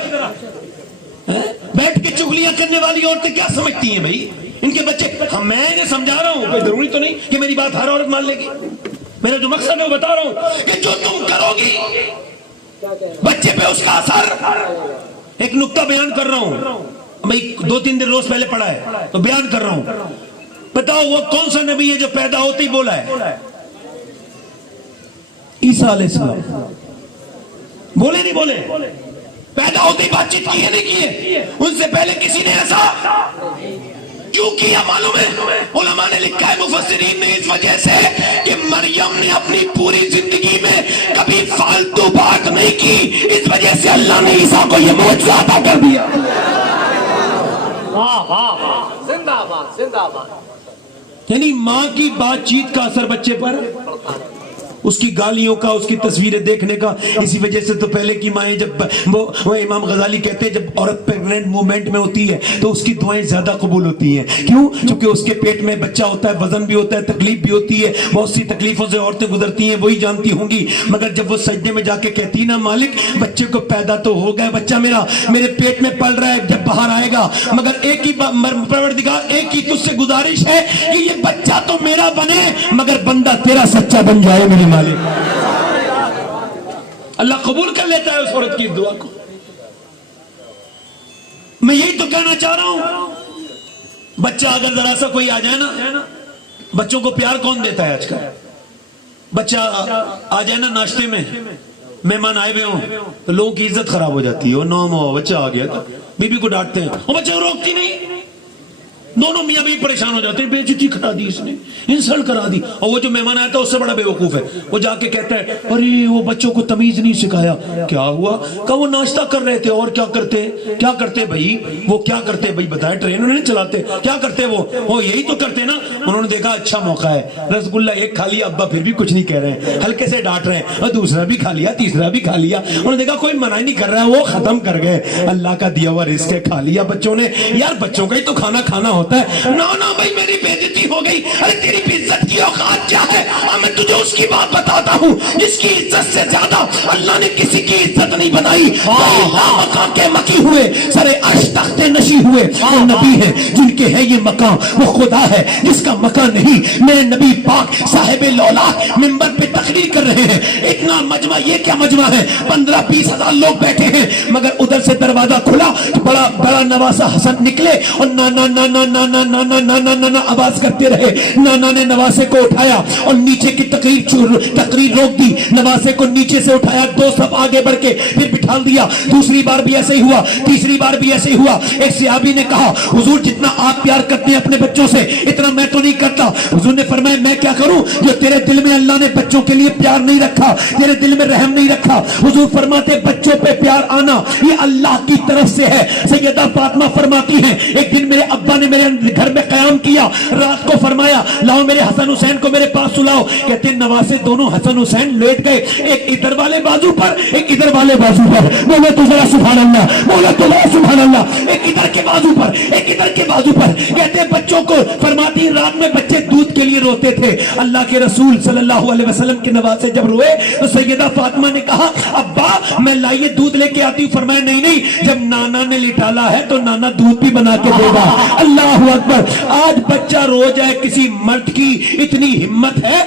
بیٹھ کے چغلیاں کرنے والی عورتیں کیا سمجھتی ہیں بھائی ان کے بچے؟ میں انہیں سمجھا رہا ہوں, کوئی ضروری تو نہیں کہ میری بات ہر عورت مان لے گی. میرا جو مقصد ہے وہ بتا رہا ہوں کہ جو تم کرو گی بچے پہ اس کا اثر. ایک نقطہ بیان کر رہا ہوں, میں 2-3 دن روز پہلے پڑھا ہے تو بیان کر رہا ہوں. بتاؤ وہ کون سا نبی ہے جو پیدا ہوتے ہی بولا ہے؟ عیسیٰ علیہ السلام. بولے نہیں بولے؟ پیدا ہوتے ہی بات چیت کی ہے نہیں کی ہے؟ ان سے پہلے کسی نے ایسا کیوں کیوں کیا معلوم ہے؟ علماء نے لکھا ہے، مفسرین نے، اس وجہ سے کہ مریم نے اپنی پوری زندگی میں کبھی فالتو بات نہیں کی، اس وجہ سے اللہ نے عیسیٰ کو یہ معجزہ عطا کر دیا۔ واہ واہ واہ، زندہ باد زندہ باد۔ یعنی ماں کی بات چیت کا اثر بچے پر، اس کی گالیوں کا، اس کی تصویریں دیکھنے کا۔ اسی وجہ سے تو پہلے کی مائیں جب وہ امام غزالی کہتے ہیں جب عورت پریگننٹ مومنٹ میں ہوتی ہے تو اس کی دعائیں زیادہ قبول ہوتی ہیں۔ کیوں؟ چونکہ اس کے پیٹ میں بچہ ہوتا ہے، وزن بھی ہوتا ہے، تکلیف بھی ہوتی ہے، بہت سی تکلیفوں سے عورتیں گزرتی ہیں، وہی جانتی ہوں گی۔ مگر جب وہ سجدے میں جا کے کہتی نا مالک بچے کو پیدا تو ہو گیا، بچہ میرا میرے پیٹ میں پل رہا ہے، جب باہر آئے گا، مگر ایک ہی پروردگار ایک ہی تجھ سے گزارش ہے کہ یہ بچہ تو میرا بنے مگر بندہ تیرا سچا بن جائے میرے مالک۔ اللہ قبول کر لیتا ہے اس عورت کی دعا کو۔ میں یہی تو کہنا چاہ رہا ہوں، بچہ اگر ذرا سا کوئی آ جائے نا، بچوں کو پیار کون دیتا ہے آج کل؟ بچہ آ جائے نا ناشتے میں، مہمان آئے ہوئے ہوں تو لوگوں کی عزت خراب ہو جاتی ہے۔ وہ نو بچہ آ گیا تھا، بیوی کو ڈانٹتے ہیں، وہ بچہ روکتی نہیں، دونوں میاں بھی پریشان ہو جاتے ہیں، بے عزتی کرا دی اس نے، انسلٹ کرا دی۔ اور وہ جو مہمان آیا تھا اس سے بڑا بے وقوف ہے، وہ جا کے کہتا ہے ارے وہ بچوں کو تمیز نہیں سکھایا۔ کیا ہوا؟ کہا وہ ناشتہ کر رہے تھے۔ اور کیا کرتے بھائی؟ وہ کیا کرتے بھائی بتائے؟ ٹرین انہوں نے چلاتے، کیا کرتے وہ یہی تو کرتے نا۔ انہوں نے دیکھا اچھا موقع ہے، رسگلہ ایک کھا لیا، ابا پھر بھی کچھ نہیں کہہ رہے ہیں، ہلکے سے ڈانٹ رہے ہیں، اور دوسرا بھی کھا لیا، تیسرا بھی کھا لیا۔ انہوں نے دیکھا کوئی منع نہیں کر رہا ہے، وہ ختم کر گئے۔ اللہ کا دیا ہوا رزق ہے، کھا لیا بچوں نے۔ یار بچوں کا ہی تو کھانا ہوتا ہے۔ نہ بھائی میری بے عزتی ہو گئی۔ ارے تیری بھی عزت کی اوقات کیا ہے؟ میں تجھے اس کی بات بتاتا ہوں جس کی عزت سے زیادہ اللہ نے کسی کی عزت نہیں بنائی۔ مقام کے مکی ہوئے، سر عرش تخت نشی ہوئے، وہ نبی ہیں جن کے ہے یہ مقام، وہ خدا ہے جس کا مکان نہیں۔ میرے نبی پاک صاحب لولاک منبر پہ تقریر کر رہے ہیں، اتنا مجمع، یہ کیا مجمع ہے، 15-20 ہزار لوگ بیٹھے ہیں، مگر ادھر سے دروازہ کھلا، بڑا نواسا حسن نکلے اور نانا نانا نانا نانا نانا نانا آواز کرتے رہے۔ نانا نے نواسے کو اٹھایا اور نیچے کی تقریر روک دی، نواسے کو نیچے سے اٹھایا، 2 صف آگے بڑھ کے پھر بٹھا دیا۔ دوسری بار بھی ایسے ہی ہوا، تیسری بار بھی ایسے ہی ہوا۔ ایک صحابی نے کہا حضور جتنا آپ پیار کرتے ہیں اپنے بچوں سے اتنا میں تو نہیں کرتا۔ حضور نے فرمایا میں کیا کروں جو تیرے دل میں اللہ نے بچوں کے لیے پیار نہیں رکھا، تیرے دل میں رحم نہیں رکھا۔ حضور فرماتے بچوں پہ پیار آنا یہ اللہ کی طرف سے ہے۔ سیدہ فاطمہ فرماتی ہیں ایک دن میرے ابا نے میرے گھر میں قیام کیا، رات کو فرمایا لاؤ میرے حسن حسین کو میرے پاس سلاؤ۔ کہتے ہیں نواسے دونوں حسن حسین لیٹ گئے، ایک ادھر والے بازو پر ایک ادھر والے بازو پر۔ بولے تو ذرا سبحان اللہ، بولے تو ذرا سبحان اللہ۔ ایک ادھر کے بازو پر ایک ادھر کے بازو پر۔ کہتے ہیں بچوں کو فرماتی رات میں بچے دودھ کے لیے روتے تھے، اللہ کے رسول صلی اللہ علیہ وسلم کے نواسے جب روئے تو سیدہ فاطمہ نے کہا ابا میں لائیے دودھ لے کے آتی ہوں۔ فرمایا نہیں، جب نانا نے لٹالا ہے تو نانا دودھ بھی بنا کے دے گا۔ اللہ اکبر۔ آج بچہ رو جائے، کسی مرد کی اتنی ہمت ہے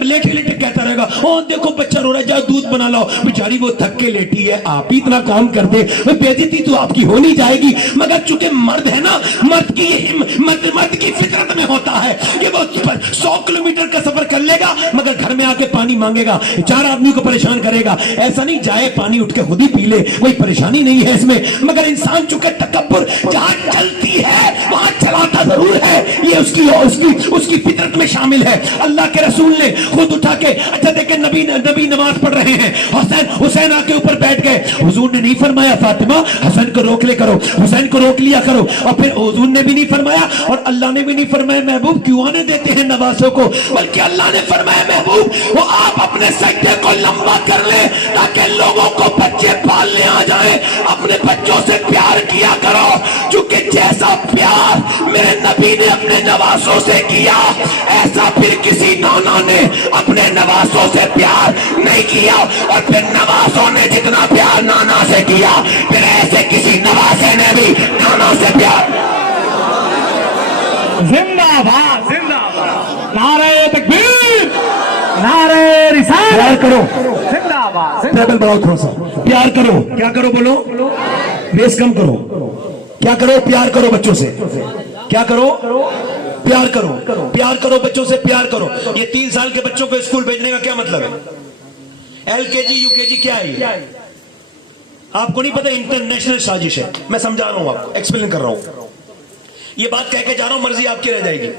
لیٹے لیٹے کہتا رہے گا او دیکھو بچہ رو رہا ہے جاؤ دودھ بنا لاؤ، بیچاری وہ تھک کے لیٹی ہے، آپ ہی اتنا کام کر دے، بے عزتی تو آپ کی ہو نہیں جائے گی۔ مگر چونکہ مرد ہے نا، مرد کی فطرت میں ہوتا ہے کہ وہ 100 کلومیٹر کا سفر کر لے گا مگر گھر میں آ کے پانی مانگے گا، 4 آدمی کو پریشان کرے گا۔ ایسا نہیں جائے پانی اٹھ کے خود ہی پی لے، کوئی پریشانی نہیں ہے اس میں۔ مگر انسان چونکہ تکبر جہاں چلتی ہے وہاں چلاتا ضرور ہے، یہ اس کی فطرت میں شامل ہے۔ اللہ کے رسول نے خود اٹھا کے اچھا دیکھیں نبی نماز پڑھ رہے ہیں، حسین آ کے اوپر بیٹھ گئے۔ حضور نے نہیں فرمایا فاطمہ حسن کو روک لے کرو، حسین کو روک لیا کرو، اور پھر حضور نے بھی نہیں فرمایا اور اللہ نے بھی نہیں فرمایا محبوب کیوں آنے دیتے ہیں نواسوں کو، بلکہ اللہ نے فرمایا محبوب وہ آپ اپنے سجدے کو لمبا کر لیں تاکہ لوگوں کو بچے پالنے آ جائیں۔ اپنے بچوں سے پیار کیا کرو، چونکہ جیسا پیار میرے نبی نے اپنے نواسوں سے کیا ایسا پھر کسی نانا نے اپنے نواسوں سے پیار نہیں کیا، اور پھر نواسوں نے جتنا پیار نانا سے کیا پھر ایسے کسی نواسے نے بھی نانا سے پیار۔ زندہ باد زندہ باد، نعرہ تکبیر، نعرہ رسالت، پیار کرو، زندہ باد، ٹیبل بڑھاؤ تھوڑا سا، پیار کرو، کیا کرو بولو، بیس کم کرو، کیا کرو پیار کرو بچوں سے، کیا کرو پیار کرو، پیار کرو بچوں سے، پیار کرو۔ یہ 3 سال کے بچوں کو اسکول بھیجنے کا کیا مطلب ہے؟ LKG UKG کیا ہے یہ؟ آپ کو نہیں پتا، انٹرنیشنل سازش ہے، میں سمجھا رہا ہوں آپ کو، ایکسپلین کر رہا ہوں۔ یہ بات کہہ کے جا رہا ہوں، مرضی آپ کی رہ جائے گی.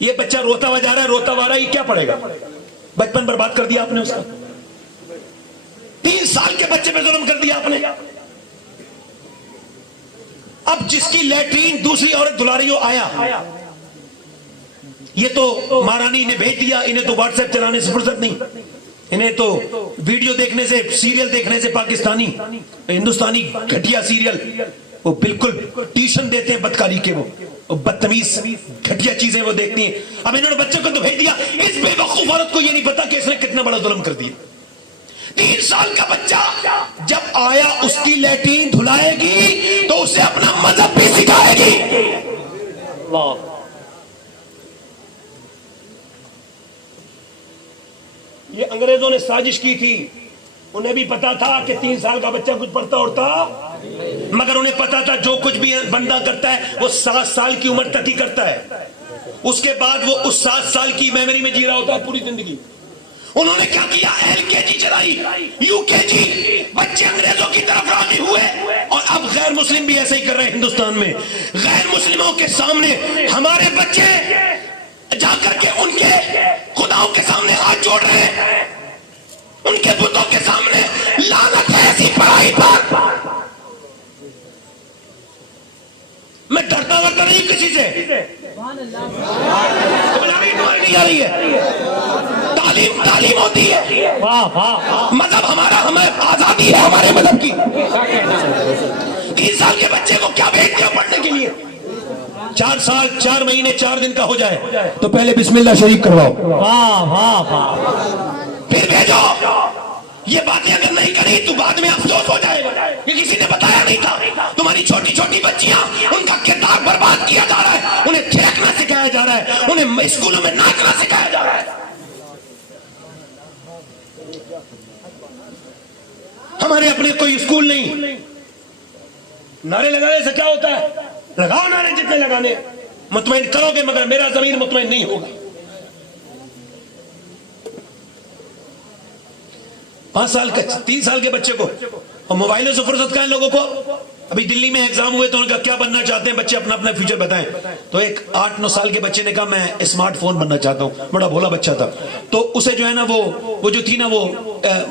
یہ بچہ روتا ہوا جا رہا ہے، روتا ہوا رہا ہے، یہ کیا پڑھے گا؟ بچپن برباد کر دیا آپ نے اس کا. 3 سال کے بچے پہ ظلم کر دیا آپ نے. اب جس کی لیٹرین دوسری عورت دھلا رہی ہو آیا، یہ تو مہارانی انہیں بھیج دیا، انہیں تو واٹس ایپ چلانے سے فرصت نہیں، انہیں تو ویڈیو دیکھنے سے، سیریل دیکھنے سے، پاکستانی ہندوستانی گھٹیا سیریل، وہ بالکل ٹیوشن دیتے ہیں بدکاری کے، وہ بدتمیز گھٹیا چیزیں وہ دیکھتی ہیں. اب انہوں نے بچوں کو تو بھیج دیا. اس بے وقوف عورت کو یہ نہیں پتا کہ اس نے کتنا بڑا ظلم کر دیا. 3 سال کا بچہ جب آیا اس کی لیٹرین دھلائے گی تو اسے اپنا مذہب بھی سکھائے گی. یہ انگریزوں نے سازش کی تھی، انہیں بھی پتا تھا کہ 3 سال کا بچہ کچھ پڑھتا اڑتا، مگر انہیں پتا تھا جو کچھ بھی بندہ کرتا ہے وہ 7 سال کی عمر تک ہی کرتا ہے. اس کے بعد وہ اس 7 سال کی میموری میں جی رہا ہوتا ہے پوری زندگی. انہوں نے کیا کیا؟ LKG چلائی، UKG. بچے انگریزوں کی طرف راغب ہوئے، اور اب غیر مسلم بھی ایسا ہی کر رہے ہیں ہندوستان میں. غیر مسلموں کے سامنے ہمارے بچے جا کر کے ان کے خداؤں کے سامنے ہاتھ جوڑ رہے ہیں، ان کے بتوں کے سامنے. لعنت ہے ایسی پڑھائی پر. میں ڈرتا ورتا نہیں کسی سے، نہیں آ رہی ہے. تعلیم ہوتی ہے، مذہب ہمارا، ہمیں آزادی ہے ہمارے مذہب کی. 3 سال کے بچے کو کیا بھیج دیا پڑھنے کے لیے؟ 4 سال 4 مہینے 4 دن کا ہو جائے تو پہلے بسم اللہ شریف کرواؤ، پھر بھیجو. یہ باتیں اگر نہیں کری تو بعد میں افسوس ہو جائے گا کہ کسی نے بتایا نہیں تھا. تمہاری چھوٹی چھوٹی بچیاں، ان کا کردار برباد کیا جا رہا ہے، انہیں تھرکنا سکھایا جا رہا ہے، انہیں اسکولوں میں ناچنا سکھایا جا رہا ہے. ہمارے اپنے کوئی اسکول نہیں. نعرے لگانے سے کیا ہوتا ہے؟ لگاؤ نعرے جتنے لگانے، مطمئن کرو گے، مگر میرا ضمیر مطمئن نہیں ہوگا. 5 سال کا 3 سال کے بچے کو، اور موبائلوں سے فرصت کہاں ہے لوگوں کو؟ ابھی دلی میں ایگزام ہوئے تو ان کا کیا بننا چاہتے ہیں بچے، اپنا اپنا فیوچر بتائیں. تو ایک 8-9 سال کے بچے نے کہا میں اسمارٹ فون بننا چاہتا ہوں. بڑا بھولا بچہ تھا. تو اسے جو ہے نا وہ جو تھی نا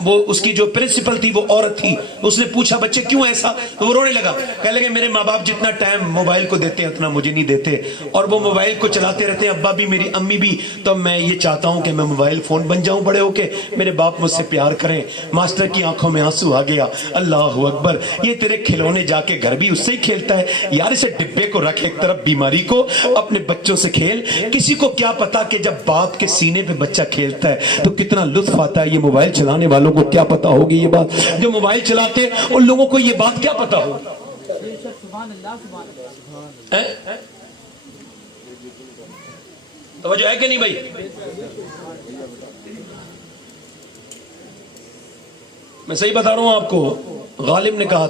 وہ اس کی جو پرنسپل تھی وہ عورت تھی. اس نے پوچھا بچے کیوں ایسا؟ تو وہ رونے لگا، کہنے لگے میرے ماں باپ جتنا ٹائم موبائل کو دیتے ہیں اتنا مجھے نہیں دیتے، اور وہ موبائل کو چلاتے رہتے ہیں، ابا بھی میری امی بھی. تو میں یہ چاہتا ہوں کہ میں موبائل فون بن جاؤں بڑے ہو کے، میرے باپ مجھ سے پیار کریں. ماسٹر کی آنکھوں میں آنسو آ گیا. اللہ اکبر، یہ تیرے کھلونے جا کے گھر بھی اس سے ہی کھیلتا ہے یار. اسے ڈبے کو رکھ ایک طرف، بیماری کو اپنے بچوں سے کھیل. کسی کو کیا پتا کہ جب باپ کے سینے پہ بچہ کھیلتا ہے تو کتنا لطف آتا ہے. یہ موبائل چلانے والوں کو کیا پتا ہوگی یہ بات؟ جو موبائل چلاتے ہیں ان لوگوں کو یہ بات کیا پتا ہو؟ توجہ ہے کہ نہیں بھائی؟ میں صحیح بتا رہا ہوں آپ کو. غالب نے کہا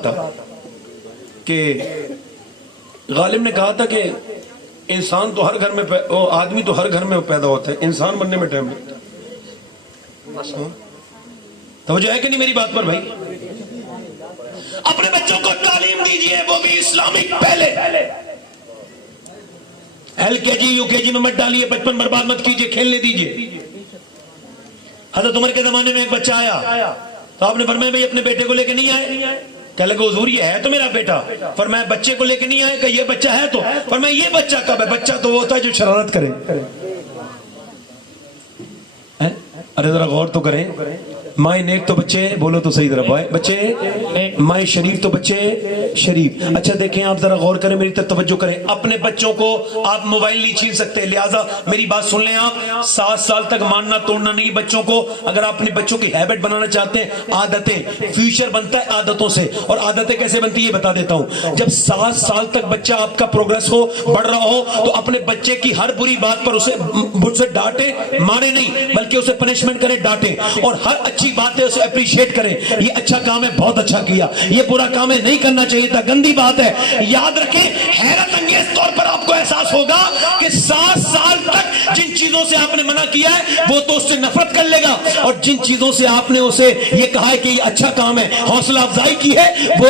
تھا کہ انسان تو ہر گھر میں، آدمی تو ہر گھر میں پیدا ہوتا ہے، انسان بننے میں ٹائم لگتا ہے. توجہ ہے کہ نہیں میری بات پر بھائی؟ اپنے بچوں کو تعلیم دیجئے، وہ بھی اسلامک. پہلے LKG UKG میں مت ڈالیے، بچپن برباد مت کیجئے، کھیلنے دیجئے. حضرت عمر کے زمانے میں ایک بچہ آیا تو آپ نے فرمایا بھئی اپنے بیٹے کو لے کے نہیں آئے. کہنے لگے حضور یہ ہے تو میرا بیٹا. فرمایا بچے کو لے کے نہیں آئے؟ کہ یہ بچہ ہے تو. فرمایا یہ بچہ کب ہے؟ بچہ تو وہ ہوتا ہے جو شرارت کرے. ارے ذرا غور تو کریں. مائیں نیک تو بچے، بولو تو صحیح طرح بچے، مائیں شریف تو بچے شریف. اچھا دیکھیں آپ ذرا غور کریں، میری طرف توجہ کریں. اپنے بچوں کو آپ موبائل نہیں چھین سکتے، لہٰذا میری بات سن لیں. آپ 7 سال تک ماننا توڑنا نہیں بچوں کو. اگر آپ اپنے بچوں کی ہیبٹ بنانا چاہتے ہیں، عادتیں، فیوچر بنتا ہے عادتوں سے. اور عادتیں کیسے بنتی ہے یہ بتا دیتا ہوں. جب 7 سال تک بچہ آپ کا پروگرس ہو، بڑھ رہا ہو، تو اپنے بچے کی ہر بری بات پر اسے ڈانٹے، مارے نہیں بلکہ اسے پنشمنٹ کرے، ڈانٹے. اور ہر اچھی بات ہے اسے اپریشیٹ کریں. یہ اچھا کام ہے، بہت اچھا کیا. یہ برا کام ہے، نہیں کرنا چاہیے تھا، گندی بات ہے. یاد رکھیں، حیرت انگیز طور پر آپ کو احساس ہوگا کہ 7 سال تک جن چیزوں سے آپ نے منع کیا ہے وہ تو اس سے نفرت کر لے گا، اور جن چیزوں سے آپ نے اسے یہ کہا ہے کہ یہ اچھا کام ہے، حوصلہ افزائی کی ہے، وہ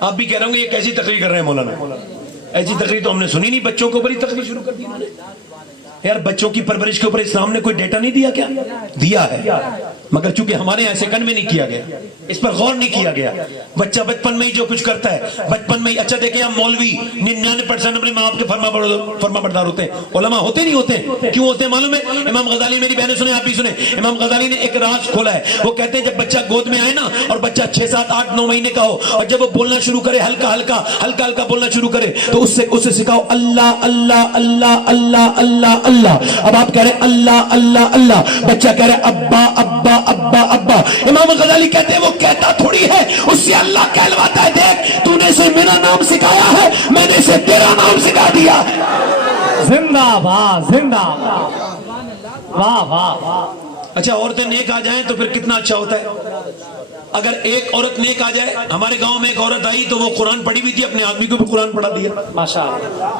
آپ بھی کہہ رہے ہوں گے یہ کیسی تقریر کر رہے ہیں مولانا، ایسی تقریر تو ہم نے سنی نہیں، بچوں کے اوپر ہی تقریر شروع کر دی انہوں نے۔ یار بچوں کی پرورش کے اوپر اسلام نے کوئی ڈیٹا نہیں دیا کیا؟ دیا ہے، مگر چونکہ ہمارے یہاں سیکنڈ میں نہیں کیا گیا، اس پر غور نہیں کیا گیا۔ بچہ بچپن میں ہی جو کچھ کرتا ہے بچپن میں ہی، اچھا دیکھیں ہم مولوی 99% اپنے ماں باپ کے فرما بردار ہوتے ہیں، علماء ہوتے نہیں ہوتے؟ کیوں ہوتے ہیں معلوم ہے؟ امام غزالی، میری بہنیں سنیں، آپ بھی سنیں، امام غزالی نے ایک راز کھولا ہے، وہ کہتے ہیں جب بچہ گود میں آئے نا اور بچہ 6 7 8 9 مہینے کا ہو اور جب وہ بولنا شروع کرے ہلکا ہلکا بولنا شروع کرے تو اسے سکھاؤ اللہ اللہ اللہ اللہ اللہ اللہ۔ اب آپ کہہ رہے اللہ اللہ اللہ، بچہ کہہ رہے ابا ابا ابا ابا۔ امام غزالی کہتے ہیں وہ کہتا تھوڑی ہے، اس سے اللہ کہلواتا ہے دیکھ تو نے اسے میرا نام سکھایا ہے، میں نے اسے تیرا نام سکھا دیا۔ زندہ باد زندہ باد، واہ واہ واہ۔ اچھا عورتیں نیک آ جائیں تو پھر کتنا اچھا ہوتا ہے۔ اگر ایک عورت نیک آ جائے، ہمارے گاؤں میں ایک عورت آئی تو وہ قرآن پڑھی ہوئی تھی، اپنے آدمی کو بھی قرآن پڑھا دیا، ماشاءاللہ۔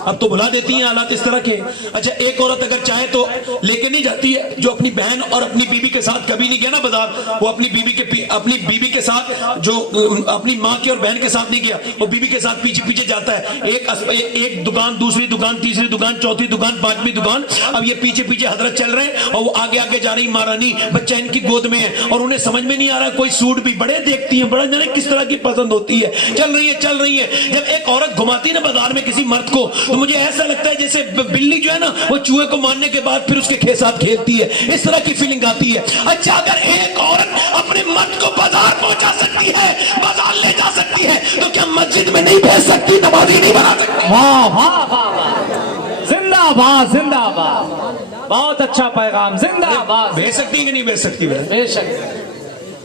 اب تو بلا دیتی ہیں حالات اس طرح کے۔ اچھا ایک عورت اگر چاہے تو لے کے نہیں جاتی ہے، جو اپنی بہن اور اپنی بیوی کے ساتھ کبھی نہیں گیا نا بازار، وہ اپنی بیوی کے ساتھ، جو اپنی ماں کے اور بہن کے ساتھ نہیں گیا، وہ بیوی کے ساتھ پیچھے پیچھے جاتا ہے، ایک دکان دوسری دکان تیسری دکان چوتھی دکان پانچویں دکان، اب یہ پیچھے پیچھے حضرت چل رہے ہیں اور وہ آگے آگے جا رہی مہارانی، بچہ ان کی گود میں ہے اور انہیں سمجھ میں نہیں آ رہا، کوئی سوٹ بھی بڑے دیکھتی ہیں، بڑا جانے کس طرح کی پسند ہوتی ہے، چل رہی ہے۔ جب ایک عورت گھماتی ہے نا بازار میں کسی مرد کو تو مجھے ایسا لگتا ہے جیسے بلی جو ہے نا وہ چوہے کو مارنے کے بعد پھر اس کے ساتھ کھیلتی ہے، اس طرح کی فیلنگ آتی ہے۔ اچھا اگر ایک عورت اپنے مرد کو بازار پہنچا سکتی ہے، بازار لے جا سکتی ہے، تو کیا مسجد میں نہیں بھیج سکتی، نمازی نہیں بنا سکتی؟ واہ واہ واہ، زندہ باد زندہ باد، بہت اچھا پیغام، زندہ باد۔ بھیج سکتی ہے کہ نہیں بھیج سکتی؟ بے شک۔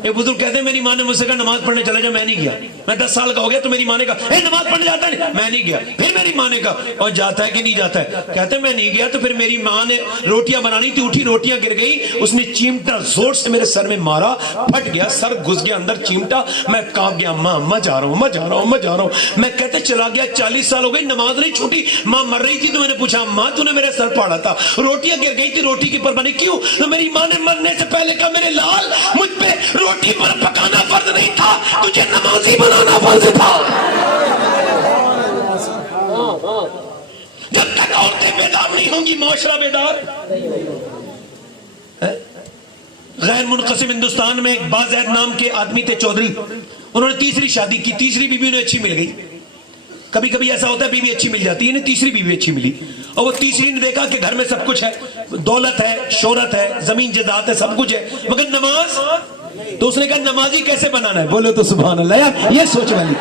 ایک بزرگ کہتے ہیں میری ماں نے مجھ سے کہا نماز پڑھنے چلا جا، میں نہیں گیا، میں 10 سال کا ہو گیا تو میری ماں نے کہا اے نماز پڑھنے جاتا ہے، میں نہیں گیا، پھر میری ماں نے کہا اور جاتا ہے کہ نہیں جاتا ہے، کہتے ہیں میں نہیں گیا، تو پھر میری ماں نے روٹیاں بنانی تھی، اٹھی روٹیاں گر گئی، اس نے چیمٹا زور سے میرے سر میں مارا، پھٹ گیا، سر گھس گیا اندر چیمٹا، میں کانپ گیا، ماں جا رہا ہوں، میں کہتے چلا گیا، 40 سال ہو گئی نماز نہیں چھوٹی، ماں مر رہی تھی تو میں نے پوچھا ماں تو نے میرے سر پاڑا تھا، روٹیاں گر گئی تھی، روٹی کی قربانی کیوں؟ تو میری ماں نے مرنے سے پہلے کہا میرے لال مجھ پہ روٹی پر پکانا فرض نہیں تھا، تجھے نمازی بنانا فرض تھا۔ جب تک عورتیں بیدار نہیں ہوں گی معاشرہ بیدار۔ غیر منقسم ہندوستان میں ایک بازید نام کے آدمی تھے چودھری، انہوں نے تیسری شادی کی، تیسری بیوی انہیں اچھی مل گئی، کبھی کبھی ایسا ہوتا ہے بیوی اچھی مل جاتی ہے، انہیں تیسری بیوی اچھی ملی اور وہ تیسری نے دیکھا کہ گھر میں سب کچھ ہے، دولت ہے، شہرت ہے، زمین جائیداد ہے، سب کچھ ہے، مگر نماز، تو اس نے کہا نمازی کیسے بنانا ہے؟ بولو تو سبحان اللہ، یار یہ سوچ والی،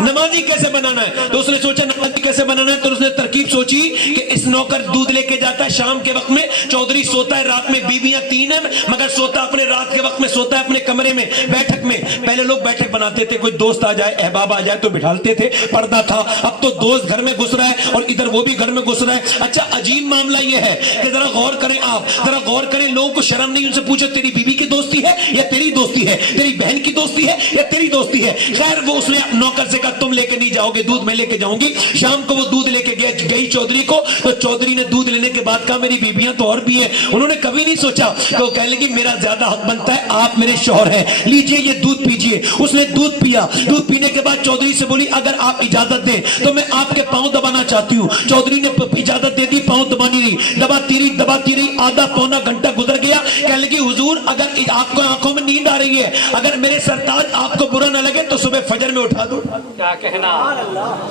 نمازی کیسے بنانا ہے؟ تو اس نے سوچا نمازی کیسے بنانا ہے، تو اس نے ترکیب سوچی کہ اس نوکر دودھ لے کے جاتا ہے شام کے وقت میں، چودھری سوتا ہے رات میں، بیویاں 3 ہیں مگر سوتا اپنے رات کے وقت میں سوتا ہے اپنے کمرے میں بیٹھک میں۔ پہلے لوگ بیٹھک بناتے تھے، کوئی دوست آ جائے احباب آ جائے تو بٹھالتے تھے، پردہ تھا، اب تو دوست گھر میں گھس رہا ہے اور ادھر وہ بھی گھر میں گھس رہا ہے۔ اچھا عجیب معاملہ یہ ہے کہ ذرا غور کریں، آپ ذرا غور کریں، لوگوں کو شرم نہیں، ان سے پوچھو تیری بیوی کی دوستی ہے یا تیری دوستی ہے، تیری بہن کی دوستی ہے یا تیری دوستی ہے؟ خیر وہ اس نے نوکر سے کہا تم لے کے نہیں جاؤ گے دودھ، میں لے کے جاؤں گی۔ شام کو وہ دودھ لے کے گئی چودھری کو، تو چودھری نے دودھ لینے کے بعد کہا میری بیویاں تو اور بھی ہیں، انہوں نے کبھی نہیں سوچا کہ وہ کہنے لگی میرا زیادہ حق بنتا ہے، آپ میرے شوہر ہیں، لیجئے یہ دودھ پیجئے۔ اس نے دودھ پیا، دودھ پینے کے بعد چودھری سے بولی اگر آپ اجازت دیں تو میں آپ کے پاؤں دبانا چاہتی ہوں۔ چودھری نے اجازت دے دی، پاؤں دبانی رہی، دباتی رہی، آدھا پونا گھنٹہ گزر گیا، کہنے لگی حضور اگر آپ کو آنکھوں میں نیند آ رہی ہے، اگر میرے سرتاج آپ کو برا نہ لگے تو صبح فجر میں اٹھا دو۔ کیا کہنا،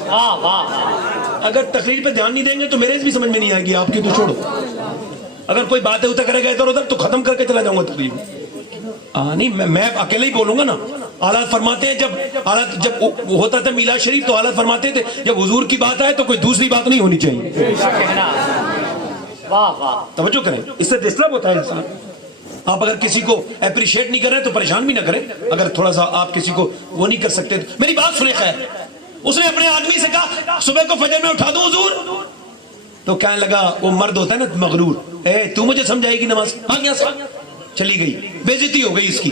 واہ واہ۔ اگر تقریر پہ دھیان نہیں دیں گے تو میرے بھی سمجھ میں نہیں آئے گی، آپ کی تو چھوڑو، اگر کوئی باتیں ہوتا کرے گا ادھر ادھر تو ختم کر کے چلا جاؤں گا تقریر۔ نہیں میں اکیلے ہی بولوں گا نا۔ حالات فرماتے ہیں جب ہوتا تھا میلاد شریف تو حالات فرماتے تھے جب حضور کی بات آئے تو کوئی دوسری بات نہیں ہونی چاہیے۔ کیا کہنا، واہ واہ۔ توجہ کریں، اس سے ڈسٹرب ہوتا ہے انسان۔ آپ اگر کسی کو اپریشیٹ نہیں کر رہے تو پریشان بھی نہ کریں، اگر تھوڑا سا آپ کسی کو وہ نہیں کر سکتے تو میری بات سنیں۔ خیر اس نے اپنے آدمی سے کہا صبح کو فجر میں اٹھا دوں حضور، تو کہنے لگا وہ مرد ہوتا ہے نا مغرور، تو مجھے سمجھائے گی نماز، چلی گئی، بے عزتی ہو گئی اس کی۔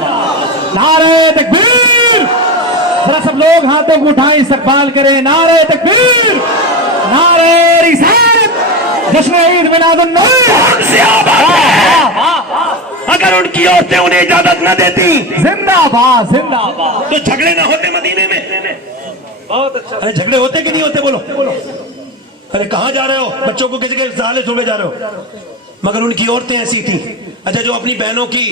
باد، نعرہ تکبیر، ذرا سب لوگ ہاتھوں کو اٹھائیں استقبال کریں، نعرہ تکبیر، نعرہ رسالت، جشن عید میلاد النبی، اگر ان کی عورتیں انہیں اجازت نہ دیتی زندہ باد زندہ باد، تو جھگڑے نہ ہوتے مدینے میں؟ بہت اچھا، ارے جھگڑے ہوتے کہ نہیں ہوتے بولو؟ ارے کہاں جا رہے ہو؟ بچوں کو کسی کے سہالے چھوڑے جا رہے ہو؟ مگر ان کی عورتیں ایسی تھیں، اچھا جو اپنی بہنوں کی،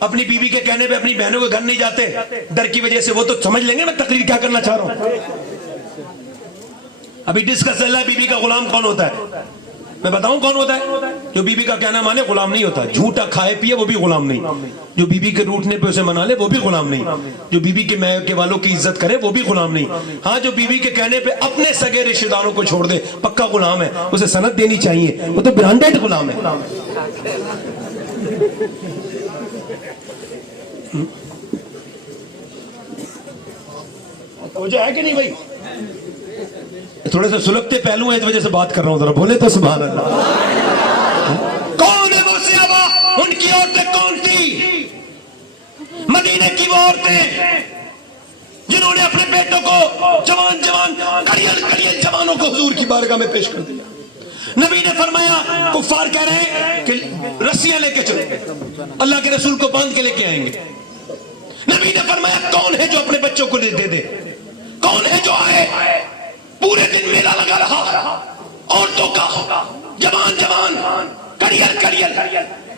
اپنی بیوی کے کہنے پہ اپنی بہنوں کے گھر نہیں جاتے ڈر کی وجہ سے، وہ تو سمجھ لیں گے میں تقریر کیا کرنا چاہ رہا ہوں۔ ابھی ڈسکس چل رہا ہے بیوی کا غلام کون ہوتا ہے، میں بتاؤں کون ہوتا ہے؟ جو بیوی کا کہنا مانے غلام نہیں ہوتا، جھوٹا کھائے پیے وہ بھی غلام نہیں، جو بیوی کے روٹنے پہ اسے منا لے وہ بھی غلام نہیں، جو بیوی کے میکے والوں کی عزت کرے وہ بھی غلام نہیں، ہاں جو بیوی کے کہنے پہ اپنے سگے رشتہ داروں کو چھوڑ دے پکا غلام ہے، اسے سند دینی چاہیے، وہ تو برانڈیڈ غلام ہے۔ توجہ ہے کہ نہیں بھائی؟ تھوڑے سے سلگتے پہلو ہیں اس وجہ سے بات کر رہا ہوں، ذرا بولے تو سبحان اللہ۔ کون ہے وہ صحابہ؟ ان کی عورتیں کون تھی؟ مدینے کی وہ عورتیں جنہوں نے اپنے بیٹوں کو جوان کڑیل جوانوں کو حضور کی بارگاہ میں پیش کر دیا۔ نبی نے فرمایا کفار کہہ رہے ہیں کہ رسیاں لے کے چلو، اللہ کے رسول کو باندھ کے لے کے آئیں گے۔ نبی نے فرمایا کون ہے جو اپنے بچوں کو دے دے؟ کون ہے جو آئے؟ پورے دن میلہ لگا رہا عورتوں کا، جوان کڑیل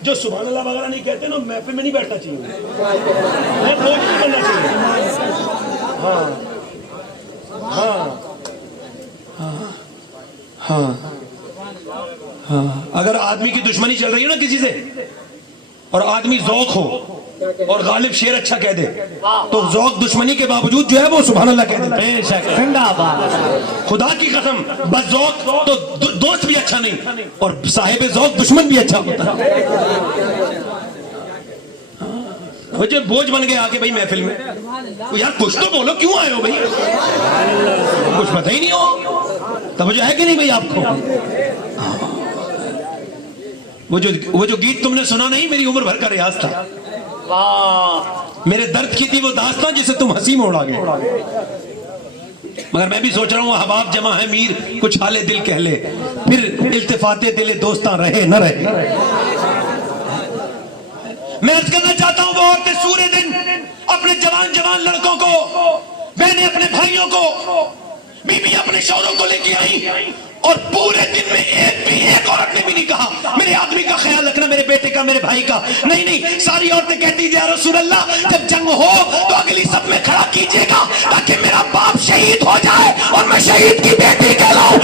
جو سبحان اللہ وغیرہ نہیں کہتے نا، محفل میں نہیں بیٹھنا چاہیے، روز نہیں کرنا چاہیے۔ ہاں اگر آدمی کی دشمنی چل رہی ہے نا کسی سے، اور آدمی ذوق ہو اور غالب شیر اچھا کہہ دے تو ذوق دشمنی کے باوجود جو ہے وہ سبحان اللہ کہہ دے، بے شک زندہ باد، خدا کی قسم بس ذوق تو دوست بھی اچھا نہیں اور صاحب ذوق دشمن بھی اچھا ہوتا ہے۔ وہ جو بوجھ بن گئے آگے بھائی محفل میں، یار کچھ تو بولو، کیوں آئے ہو بھائی؟ کچھ پتہ ہی نہیں ہو، توجہ ہے کہ نہیں بھائی آپ کو؟ وہ جو گیت تم نے سنا نہیں، میری عمر بھر کا ریاض تھا، میرے درد کی تھی وہ داستان جسے تم ہنسی میں اڑا گئے، مگر میں بھی سوچ رہا ہوں احباب جمع ہے میر، کچھ حال دل کہہ لے، پھر التفات دل دوستاں رہے نہ رہے۔ میں عرض کرنا چاہتا ہوں وہ عورتیں سورے دن اپنے جوان لڑکوں کو، بہنیں اپنے بھائیوں کو، بیوی اپنے شوہروں کو لے کے آئیں، اور پورے دن میں ایک عورت نے بھی نہیں کہا میرے آدمی کا خیال رکھنا، میرے بیٹے کا، میرے بھائی کا، نہیں، ساری عورتیں کہتی یا رسول اللہ جب جنگ ہو تو اگلی صف میں کھڑا کیجئے گا تاکہ میرا باپ شہید ہو جائے اور میں شہید کی بیٹی کہلاؤں۔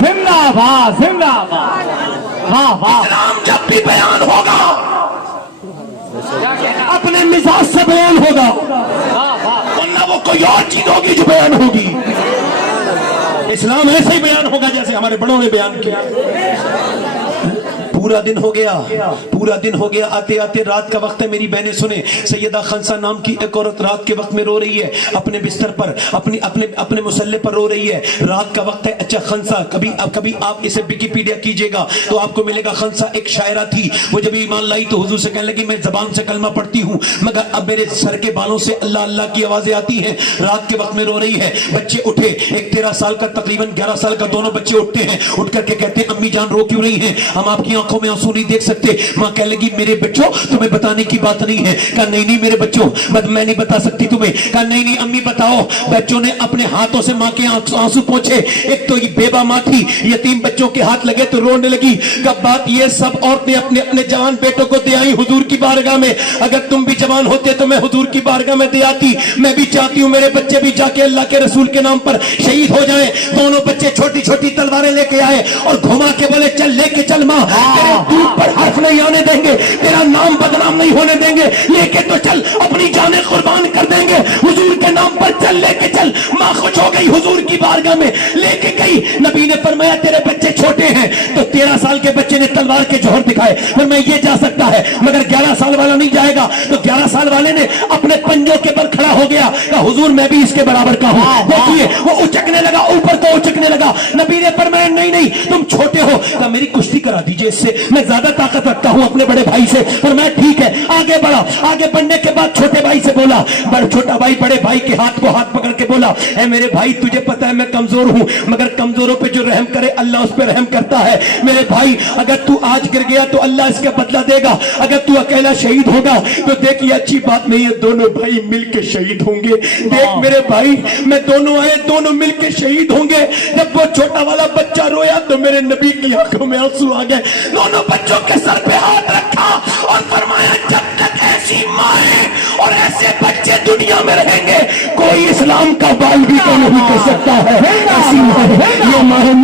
زندہ باد زندہ باد، واہ واہ، اسلام جب بھی بیان ہوگا اپنے مزاج سے بیان ہوگا، ورنہ وہ کوئی اور چیز ہوگی جو بیان ہوگی۔ اسلام ایسے ہی بیان ہوگا جیسے ہمارے بڑوں نے بیان کیا۔ پورا دن ہو گیا، آتے آتے رات کا وقت ہے، میری بہنیں سنیں، سیدہ خنسا نام کی ایک عورت رات کے وقت میں رو رہی ہے، اپنے بستر پر اپنے مسلح پر رو رہی ہے، رات کا وقت ہے۔ اچھا خنسا کبھی آپ اسے ویکیپیڈیا کیجئے گا تو آپ کو ملے گا خنسا ایک شاعرہ تھی، وہ جب ایمان لائی تو حضور سے کہنے لگی میں زبان سے کلمہ پڑھتی ہوں مگر اب میرے سر کے بالوں سے اللہ اللہ کی آوازیں آتی ہیں، رات کے وقت میں رو رہی ہے۔ بچے اٹھے، ایک 13 سال کا تقریباً 11 سال کا، دونوں بچے اٹھتے ہیں، اٹھ کر کے کہتے ہیں امی جان رو کیوں رہی ہیں؟ ہم آپ کی آنکھوں میں آنسو نہیں دیکھ سکتے۔ ماں کہنے لگی میرے بچوں تمہیں بتانے کی بات نہیں ہے۔ کہا نہیں میرے بچوں میں نہیں بتا سکتی تمہیں۔ کہا نہیں امی بتاؤ۔ بچوں نے اپنے ہاتھوں سے ماں کے آنسو پوچھے، ایک تو یہ بیوہ ماں تھی، یتیم بچوں کے ہاتھ لگے تو رونے لگی۔ کب بات یہ سب عورتیں اپنے اپنے جوان بیٹوں کو دے آئی حضور کی بارگاہ میں، اگر تم بھی جوان ہوتے تو میں حضور کی بارگاہ میں دے آتی۔ میں بھی چاہتی ہوں میرے بچے بھی جا کے اللہ کے رسول کے نام پر شہید ہو جائیں۔ دونوں بچے چھوٹی چھوٹی تلواریں لے کے آئے اور گھما کے بولے چل لے کے چل ماں، تیرے دودھ پر حرف نہیں آنے دیں گے، تیرا نام بدنام نہیں ہونے دیں گے، لے کے تو چل، اپنی جانیں قربان کر دیں گے، حضور کے نام پر چل لے کے چل۔ ماں خوش ہو گئی، حضور کی بارگاہ میں لے کے گئی۔ نبی نے فرمایا تیرے بچے چھوٹے ہیں تو 13 سال کے بچے نے تلوار کے جوہر دکھائے، پھر میں یہ جا سکتا ہے مگر 11 سال والا نہیں جائے گا. تو 11 سال والے نے اپنے پنجوں کے بل کھڑا ہو گیا کہ حضور میں بھی اس کے برابر کا ہوں. دیکھیے وہ اچکنے لگا، اوپر کو اچکنے لگا. نبی نے فرمایا نہیں تم چھوٹے ہو، کہ میری کشتی کرا دیجئے اس سے، میں زیادہ طاقت رکھتا ہوں اپنے بڑے بھائی سے. فرمایا ٹھیک ہے. آگے بڑھا. آگے بڑھنے کے بعد چھوٹے بھائی سے بولا، چھوٹا بھائی بڑے بھائی کے ہاتھ پکڑ کے بولا، اے میرے بھائی تجھے پتا ہے میں کمزور ہوں مگر کمزوروں پہ جو رحم کرے اللہ اس پہ رحم کرتا ہے. میرے بھائی اگر تو آج گر گیا تو اللہ اس کا بدلہ دے گا، اگر تو اکیلا شہید ہوگا تو دیکھ یہ اچھی بات نہیں ہے، دونوں بھائی مل کے شہید ہوں گے. دیکھ میرے بھائی میں دونوں آئے، دونوں مل کے شہید ہوں گے. جب وہ چھوٹا والا بچہ رویا تو میرے نبی کی آنکھوں میں آنسو آ گئے. دونوں بچوں کے سر پہ ہاتھ رکھا اور فرمایا جب تک ایسی مائیں اور ایسے بچے دنیا میں رہیں گے کوئی اسلام کا بال بھی تو نہیں کر سکتا ہے. ایسی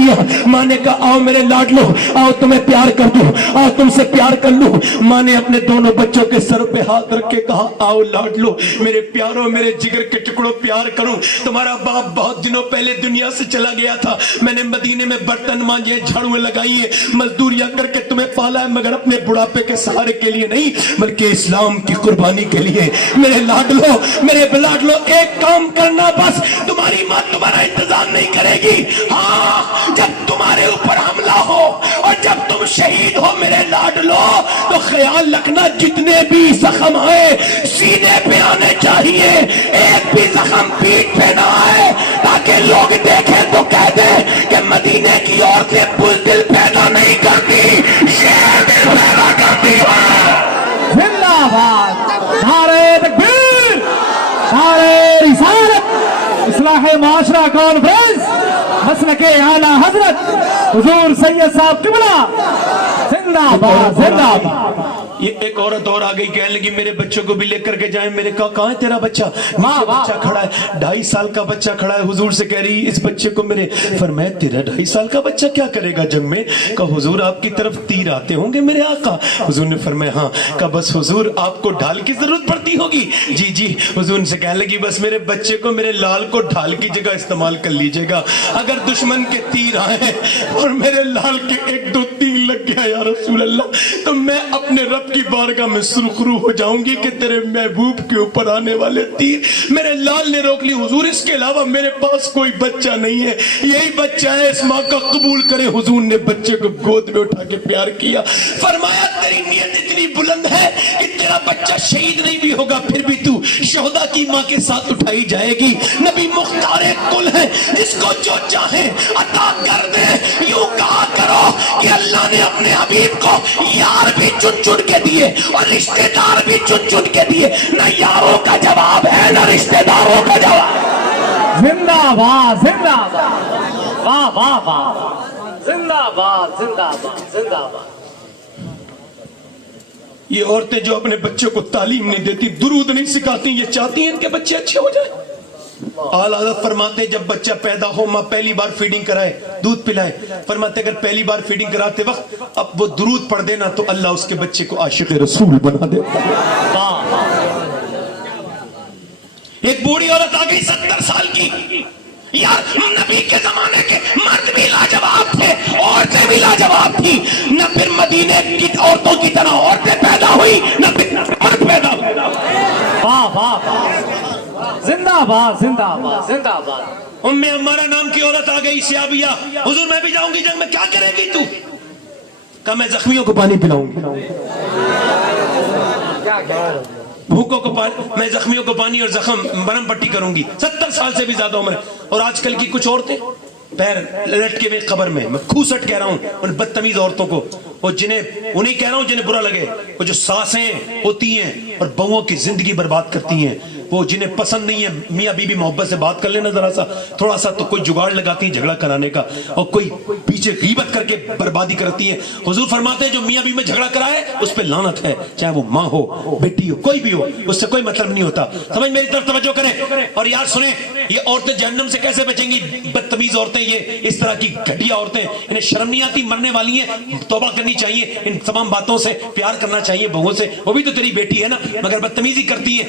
یہ ماں نے کہا آؤ میرے لاڈلو، آؤ تمہیں پیار کر دوں، آؤ تم سے پیار کر لوں. ماں نے اپنے دونوں بچوں کے سر پہ ہاتھ رکھ کے کہا آؤ لاڈلو میرے پیاروں، میرے جگر کے ٹکڑوں پیار کروں. تمہارا باپ بہت دنوں پہلے دنیا سے چلا گیا تھا، میں نے مدینے میں برتن مانجے، جھاڑویں لگائی ہیں، مزدوریاں کر کے تمہیں پالا ہے مگر اپنے بڑھاپے کے سہارے کے لیے نہیں بلکہ اسلام کی قربانی کے لیے. میرے لاڈلو، میرے لاڈلو ایک کام کرنا بس، تمہاری ماں تمہارا انتظار نہیں کرے گی. ہاں جب تمہارے اوپر حملہ ہو اور جب تم شہید ہو میرے لاڈلو تو خیال رکھنا جتنے بھی زخم آئے سینے پہ آنے چاہیے، ایک بھی زخم پیٹھ پہ نہ آئے تاکہ لوگ دیکھیں تو کہہ دیں کہ مدینے کی عورتیں بزدل پیدا نہیں کرتی، شیر دل پیدا کرتی ہے. زندہ باد، نعرہ تکبیر، نعرہ رسالت، اصلاح معاشرہ کانفرنس، مسلک اعلیٰ حضرت حضور سید صاحب قبلہ. زندہ باد، زندہ باد. یہ ایک عورت اور آ گئی، کہنے لگی میرے بچوں کو بھی لے کر کے جائیں. میرے کہا کہاں ہے تیرا بچہ؟ بچہ کھڑا ہے، 2.5 سال کا بچہ کھڑا ہے. حضور سے کہہ رہی اس بچے کو میرے. فرمایا تیرا 2.5 سال کا بچہ کیا کرے گا جنگ میں؟ کہا حضور آپ کی طرف تیر آتے ہوں گے میرے آقا. حضور نے فرمایا ہاں. کہا بس حضور آپ کو ڈھال کی ضرورت پڑتی ہوگی؟ جی. حضور سے کہنے لگی بس میرے بچے کو، میرے لال کو ڈھال کی جگہ استعمال کر لیجئے گا. اگر دشمن کے تیر آئے اور میرے لال کے 1-2 تیر لگ گیا یا رسول اللہ تو میں اپنے رب کی بارگاہ میں سرخرو ہو جاؤں گی کہ تیرے محبوب کے اوپر آنے والے تیر. میرے لال نے روک لی، حضور اس کے علاوہ میرے پاس کوئی بچہ نہیں ہے، یہی بچہ ہے، اس ماں کا قبول کرے. حضور نے بچے کو گود میں اٹھا کے پیار کیا. فرمایا تیری نیت اتنی بلند ہے کہ تیرا بچہ شہید نہیں بھی ہوگا پھر بھی تو شہداء کی ماں کے ساتھ اٹھائی جائے گی. نبی مختار کل ہے، جس کو جو چاہے عطا کر دے. یوں کہا کرو کہ اللہ نے اپنے حبیب کو یار بھی چن چن کے دیے اور رشتہ دار بھی چن چن کے دیے. نہ یاروں کا جواب ہے نہ رشتہ داروں کا جواب. زندہ باد، زندہ باد، واہ واہ واہ، زندہ باد، زندہ باد، زندہ باد. یہ عورتیں جو اپنے بچوں کو تعلیم نہیں دیتی، درود نہیں سکھاتی، یہ چاہتی ہیں ان کے بچے اچھے ہو جائیں. اعلیٰ حضرت فرماتے جب بچہ پیدا ہو ماں پہلی بار فیڈنگ کرائے، دودھ پلائے. فرماتے اگر پہلی بار فیڈنگ کراتے وقت اب وہ درود پڑھ دینا تو اللہ اس کے بچے کو عاشق رسول بنا دیتا. ایک بوڑھی عورت آ گئی 70 سال کی. یار نبی کے زمانے کے مرد بھی لاجواب تھے، عورتیں بھی لاجواب تھی. نہ پھر مدینے کی عورتوں کی طرح عورتیں پیدا ہوئی نہ پھر مرد پیدا ہوئی. واہ واہ واہ، زندہ باد، زندہ باد، زندہ باد. ام عمارہ نام کی عورت آ گئی سیابیہ. حضور میں بھی جاؤں گی جنگ میں، کیا کرے گی تو؟ کہا میں زخمیوں کو پانی پلاؤں گی، بھوکوں کو پانی، میں زخمیوں کو پانی اور زخم برم پٹی کروں گی. 70 سال سے بھی زیادہ عمر. اور آج کل کی کچھ عورتیں پیر لٹکے ہوئے قبر میں کھوسٹ کہہ رہا ہوں ان بدتمیز عورتوں کو، وہ جنہیں انہیں کہہ رہا ہوں جنہیں برا لگے، وہ جو ساسیں ہوتی ہیں اور بہوؤں کی زندگی برباد کرتی ہیں، وہ جنہیں پسند نہیں ہے میاں بیوی محبت سے بات کر لینا ذرا سا تھوڑا سا تو کوئی جگاڑ لگاتی ہیں جھگڑا کرانے کا اور کوئی پیچھے غیبت کر کے بربادی کرتی ہیں. حضور فرماتے ہیں جو میاں بیوی میں جھگڑا کرائے اس پہ لعنت ہے، چاہے وہ ماں ہو بیٹی ہو کوئی بھی ہو، اس سے کوئی مطلب نہیں ہوتا. سمجھ میری طرف توجہ کریں. اور یار سنیں یہ عورتیں جہنم سے کیسے بچیں گی؟ بدتمیز عورتیں، یہ اس طرح کی گھٹیا عورتیں، انہیں شرم نہیں آتی؟ مرنے والی ہیں، توبہ کرنی چاہیے، ان تمام باتوں سے پیار کرنا چاہیے بہووں سے. وہ بھی تو تیری بیٹی ہے نا مگر بدتمیزی کرتی ہے.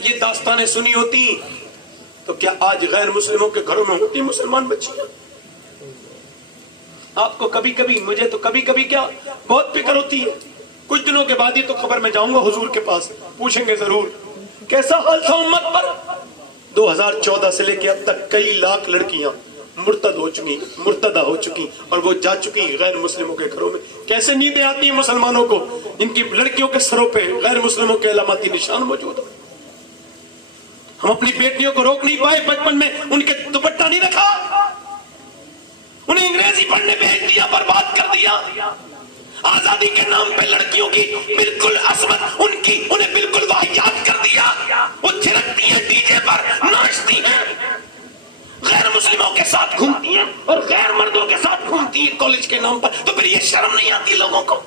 یہ داستانیں سنی ہوتی تو کیا آج غیر مسلموں کے گھروں میں ہوتی مسلمان بچیاں؟ آپ کو کبھی کبھی، مجھے تو کبھی کبھی کیا بہت فکر ہوتی ہے. کچھ دنوں کے بعد ہی تو خبر میں جاؤں گا حضور کے پاس، پوچھیں گے ضرور کیسا حال تھا امت پر. 2014 سے لے کے اب تک کئی لاکھ لڑکیاں مرتدہ ہو چکی اور وہ جا چکی غیر مسلموں کے گھروں میں. کیسے نیندیں آتی ہیں مسلمانوں کو؟ ان کی لڑکیوں کے سروں پہ غیر مسلموں کے علاماتی نشان موجود ہیں. ہم اپنی بیٹیوں کو روک نہیں پائے، بچپن میں ان کے دوپٹہ نہیں رکھا، انہیں انگریزی پڑھنے بھیج دیا، برباد کر دیا. آزادی کے نام پہ لڑکیوں کی بالکل عصمت انہیں بالکل واحیات کر دیا. وہ تھرکتی ہیں ڈی جے پر، ناچتی ہیں، غیر مسلموں کے ساتھ گھومتی ہیں اور غیر مردوں کے ساتھ گھومتی ہیں کالج کے نام پر. تو پھر یہ شرم نہیں آتی لوگوں کو؟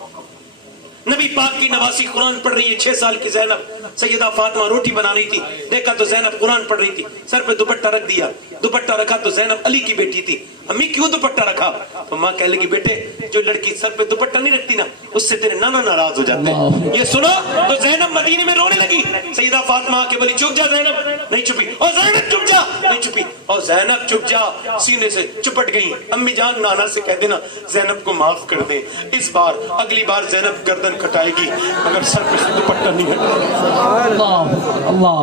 نبی پاک کی نواسی قرآن پڑھ رہی ہے. 6 سال کی زینب سیدہ فاطمہ روٹی بنا رہی تھی، دیکھا تو زینب قرآن پڑھ رہی تھی، سر پہ دوپٹہ رکھ دیا. دوپٹہ رکھا تو زینب علی کی بیٹی تھی. امی کیوں دوپٹہ رکھا؟ تو ماں کہنے لگی بیٹے جو لڑکی سر پہ دوپٹہ نہیں رکھتی نا اس سے تیرے نانا ناراض ہو جاتے ہیں. یہ سنو تو زینب مدینے میں رونے لگی. سیدہ فاطمہ کے بولی چپ جا زینب، نہیں چپی. اور زینب چپ جا، نہیں چپی. اور زینب چپ جا سینے سے چپٹ گئی. امی جان نانا سے کہہ دینا زینب کو معاف کر دیں، اس بار اگلی بار زینب گردن کٹائے گی مگر سر پہ دوپٹہ نہیں ہٹائے. اللہ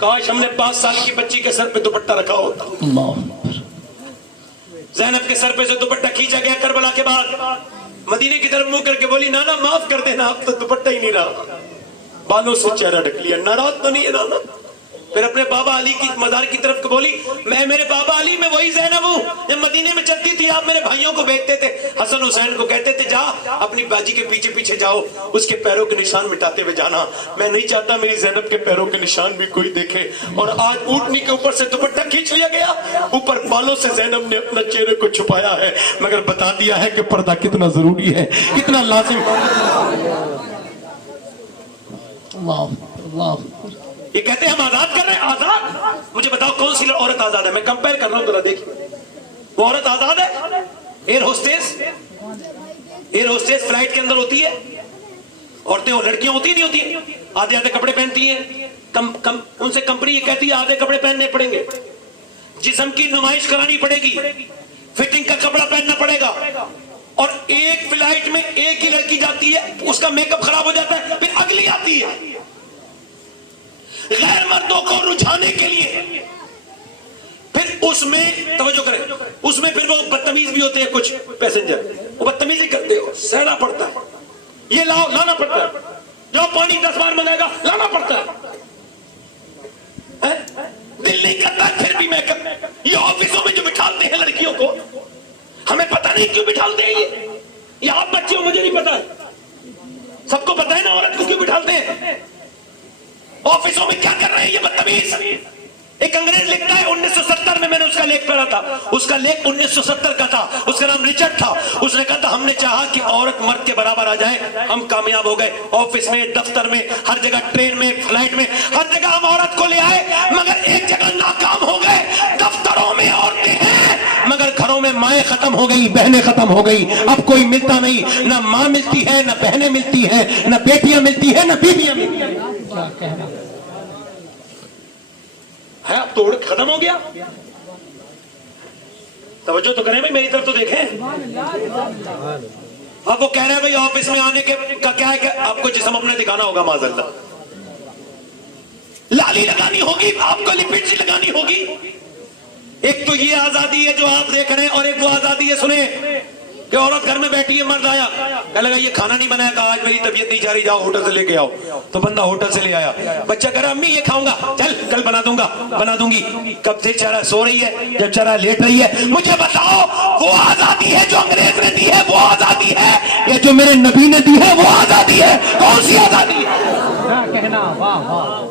کاش ہم نے 5 سال کی بچی کے سر پہ دوپٹہ رکھا ہوتا. زینب کے سر پہ سے دوپٹہ کھینچا گیا کربلا کے بعد. مدینے کی طرف منہ کر کے بولی نانا معاف کر دینا، اب تو دوپٹہ ہی نہیں رہا. بالوں سے چہرہ ڈھک لیا. ناراض تو نہیں ہے نانا؟ پھر اپنے بابا علی کی مزار کی طرف کو بولی میرے بابا علی میں وہی زینب ہوں جب مدینے میں چلتی تھی. آپ میرے بھائیوں کو بھیجتے تھے، حسن حسین کو کہتے تھے جا اپنی باجی کے پیچھے پیچھے جاؤ، اس کے پیروں کے نشان مٹاتے ہوئے جانا. میں نہیں چاہتا میری زینب کے پیروں کے نشان بھی کوئی دیکھے. اور آج اونٹنی کے اوپر سے دوپٹہ کھینچ لیا گیا، اوپر بالوں سے زینب نے اپنا چہرے کو چھپایا ہے مگر بتا دیا ہے کہ پردہ کتنا ضروری ہے، کتنا لازم. یہ کہتے ہیں ہم آزاد کر رہے ہیں. آزاد؟ مجھے بتاؤ کون سی عورت آزاد ہے؟ میں کمپیئر کر رہا ہوں ذرا دیکھیں. وہ عورت آزاد ہے؟ ایئر ہوسٹس فلائٹ کے اندر ہوتی ہے. عورتیں اور لڑکیاں ہوتی نہیں ہوتی، آدھے آدھے کپڑے پہنتی ہیں. ان سے کمپنی یہ کہتی ہے آدھے کپڑے پہننے پڑیں گے، جسم کی نمائش کرانی پڑے گی، فٹنگ کا کپڑا پہننا پڑے گا. اور ایک فلائٹ میں ایک ہی لڑکی جاتی ہے، اس کا میک اپ خراب ہو جاتا ہے، پھر اگلی آتی ہے غیر مردوں کو رجھانے کے لیے. پھر اس میں توجہ کریں، اس میں پھر وہ بدتمیز بھی ہوتے ہیں کچھ پیسنجر، وہ بدتمیزی کرتے ہو، سہنا پڑتا ہے. یہ لاؤ، لانا پڑتا ہے. جو پانی 10 بار منگائے گا لانا پڑتا ہے. دل نہیں کرتا پھر بھی میک اپ. یہ آفسوں میں جو بٹھالتے ہیں لڑکیوں کو، ہمیں پتہ نہیں کیوں بٹھالتے ہیں. یہ آپ بچے ہو، مجھے نہیں پتا ہے، سب کو پتا ہے نا عورت کو کیوں بٹھالتے ہیں. آفسوں میں کیا کر رہے ہیں یہ بدتمیز. ایک انگریز لکھتا ہے 1970 میں نے اس کا لیکھ پڑھا تھا. اس کا لیکھ 1970 کا تھا. اس کا نام ریچرڈ تھا. اس نے کہا تھا ہم نے چاہا کہ عورت مرد کے برابر آ جائے، ہم کامیاب ہو گئے. آفس میں، دفتر میں، ہر جگہ، ٹرین میں، فلائٹ میں، ہر جگہ ہم عورت کو لے آئے مگر ایک جگہ ناکام ہو گئے. دفتروں میں عورتیں ہیں مگر گھروں میں مائیں ختم ہو گئی، بہنیں ختم ہو گئی. اب کوئی ملتا نہیں، نہ ماں ملتی ہے، نہ بہنیں ملتی ہیں، نہ بیٹیاں ملتی ہیں، نہ بیویاں ملتی ہیں. ہے اب توڑ ختم ہو گیا. توجہ تو کریں بھائی، میری طرف تو دیکھیں. اب وہ کہہ رہے ہیں بھائی آفس میں آنے کا کیا ہے کہ آپ کو جسم اپنے دکھانا ہوگا، معذاللہ لالی لگانی ہوگی، آپ کو لپسٹک لگانی ہوگی. ایک تو یہ آزادی ہے جو آپ دیکھ رہے ہیں، اور ایک وہ آزادی ہے سنیں کہ عورت گھر میں بیٹھی ہے، مرد آیا کہنے لگا یہ کھانا نہیں بنایا، کہا آج میری طبیعت نہیں جا رہی، جاؤ ہوٹل سے لے کے آؤ. تو بندہ ہوٹل سے لے آیا. بچہ کہہ رہا امی یہ کھاؤں گا، چل کل بنا دوں گا، بنا دوں گی. کب سے چارہ سو رہی ہے، جب چارہ لیٹ رہی ہے. مجھے بتاؤ وہ آزادی ہے جو انگریز نے دی ہے وہ آزادی ہے یا جو میرے نبی نے دی ہے وہ آزادی ہے؟ کون سی آزادی ہے؟ کیا کہنا. واہ واہ،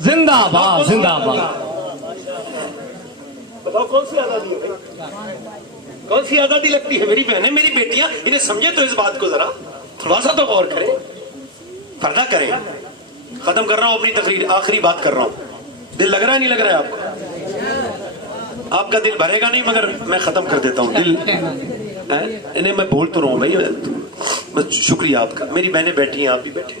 زندہ باد زندہ باد. بتاؤ کون سی آزادی ہے؟ کون سی آزادی لگتی ہے؟ میری بہنیں، میری بیٹیاں، انہیں سمجھے تو اس بات کو ذرا تھوڑا سا تو غور کریں، پردہ کریں. ختم کر رہا ہوں اپنی تقریر، آخری بات کر رہا ہوں. دل لگ رہا ہے نہیں لگ رہا ہے آپ کو؟ آپ کا دل بھرے گا نہیں مگر میں ختم کر دیتا ہوں. دل انہیں میں بول تو رہا ہوں بھائی، بس شکریہ آپ کا. میری بہنیں بیٹھی ہیں، آپ بھی بیٹھے.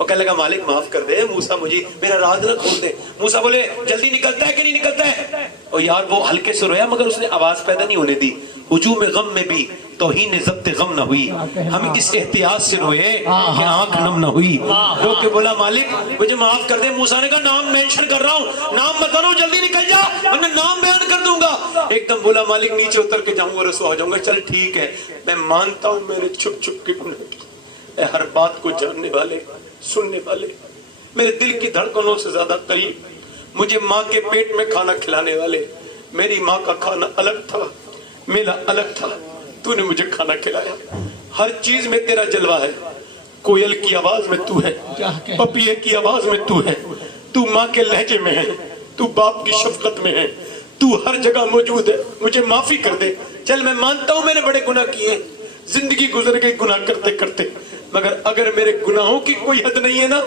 وہ کہنے لگا مالک معاف کر دے موسیٰ، مجھے میرا راز نہ کھول دے۔ موسیٰ بولے جلدی نکلتا ہے کہ نہیں نکلتا ہے؟ اور یار وہ ہلکے سے رویا مگر اس نے آواز پیدا نہیں ہونے دی۔ ہجوم غم میں بھی توہین ضبط غم نہ ہوئی، ہم اس احتیاط سے روئے کہ آنکھ نم نہ ہوئی۔ رو کے بولا مالک مجھے معاف کر دے۔ موسیٰ نے کہا نام مینشن کر رہا ہوں، نام بتا رہا ہوں، جلدی نکل جا ورنہ نام بیان کر دوں گا۔ ایک دم بولا مالک نیچے اتر کے جاؤں گا، رسوا ہو جاؤں گا۔ چل ٹھیک ہے، میں مانتا ہوں میں نے چھپ چھپ کے گناہ کی، اے ہر بات کو جاننے والے سننے والے، میرے دل کی دھڑکنوں سے زیادہ قریب، مجھے ماں کے پیٹ میں کھانا کھلانے والے، میری ماں کا کھانا الگ تھا میرا الگ تھا، تو نے مجھے کھانا کھلایا، ہر چیز میں تیرا جلوہ ہے، کوئل کی آواز میں تو ہے، پپیے کی آواز میں تو ہے، تو ماں کے لہجے میں ہے، تو باپ کی شفقت میں ہے، تو ہر جگہ موجود ہے، مجھے معافی کر دے۔ چل میں مانتا ہوں میں نے بڑے گناہ کیے، زندگی گزر گئی گناہ کرتے کرتے، مگر اگر میرے گناہوں کی کوئی حد نہیں ہے نا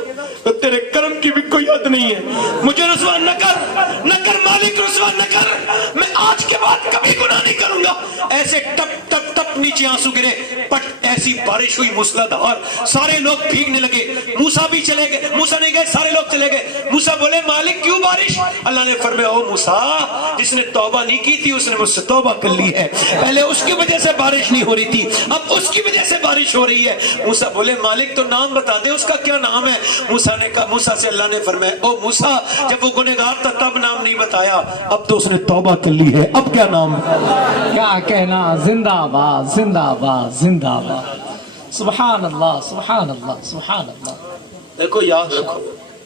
تو تیرے کرم کی بھی کوئی حد نہیں ہے۔ مجھے رسوا نہ کر مالک، رسوا نہ کر، میں آج کے بعد کبھی گناہ نہیں کروں گا۔ ایسے ٹپ ٹپ ٹپ نیچے آنسو گرے، پٹ ایسی بارش ہوئی موسلادھار، سارے لوگ بھیگنے لگے، موسیٰ بھی چلے گئے، موسیٰ نہیں گئے، سارے لوگ چلے گئے۔ موسیٰ بولے مالک کیوں بارش؟ اللہ نے فرمایا او موسیٰ جس نے توبہ نہیں کی تھی اس نے مجھ سے توبہ کر لی ہے، پہلے اس کی وجہ سے بارش نہیں ہو رہی تھی، اب اس کی وجہ سے بارش ہو رہی ہے۔ موسیٰ بولے مالک تو نام بتا دے اس کا کیا نام ہے؟ موسیٰ نے کہا، موسیٰ سے اللہ نے فرمایا او موسیٰ جب وہ گنہگار تھا تب نام نہیں بتایا، اب تو اس نے توبہ کر لی ہے، اب کیا نام؟ کیا کہنا، زندہ آباد زندہ آباد زندہ آباد، سبحان اللہ سبحان اللہ سبحان اللہ۔ دیکھو یاد رکھو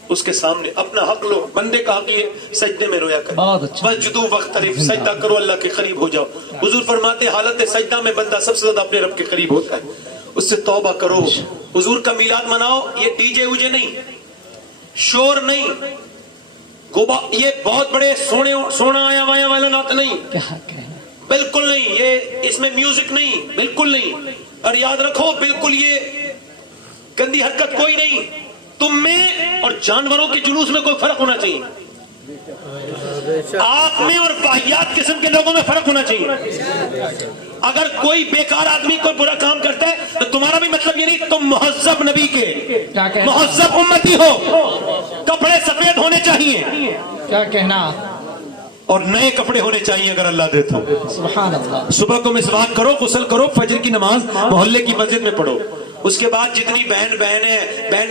اس کے سامنے اپنا حق لو، بندے کا حق یہ سجدے میں رویا کرو، بہت اچھا۔ بس جدو وقت طریف سجدہ کرو اللہ کے قریب ہو جاؤ۔ حضور فرماتے حالت سجدہ میں بندہ سب سے زیادہ اپنے رب کے قریب ہوتا ہے، اس سے توبہ کرو۔ حضور کا میلاد مناؤ، یہ ڈی جے اوجے نہیں، شور نہیں، یہ بہت بڑے سونا آیا وایا والا نعت نہیں، کیا کہنا، بالکل نہیں، یہ اس میں میوزک نہیں، بالکل نہیں۔ اور یاد رکھو بالکل یہ گندی حرکت کوئی نہیں، تم میں اور جانوروں کے جلوس میں کوئی فرق ہونا چاہیے، آپ میں اور واہیات قسم کے لوگوں میں فرق ہونا چاہیے۔ اگر کوئی بیکار آدمی کوئی برا کام کرتا ہے تو تمہارا بھی مطلب یہ نہیں، تم مہذب نبی کے مہذب امتی ہو، کپڑے سفید ہونے چاہیے، کیا کہنا، اور نئے کپڑے ہونے چاہیے اگر اللہ دے تو۔ سبحان اللہ۔ صبح کو مسواک کرو، غسل کرو، فجر کی نماز محلے کی مسجد میں پڑھو، اس کے بعد جتنی بہنیں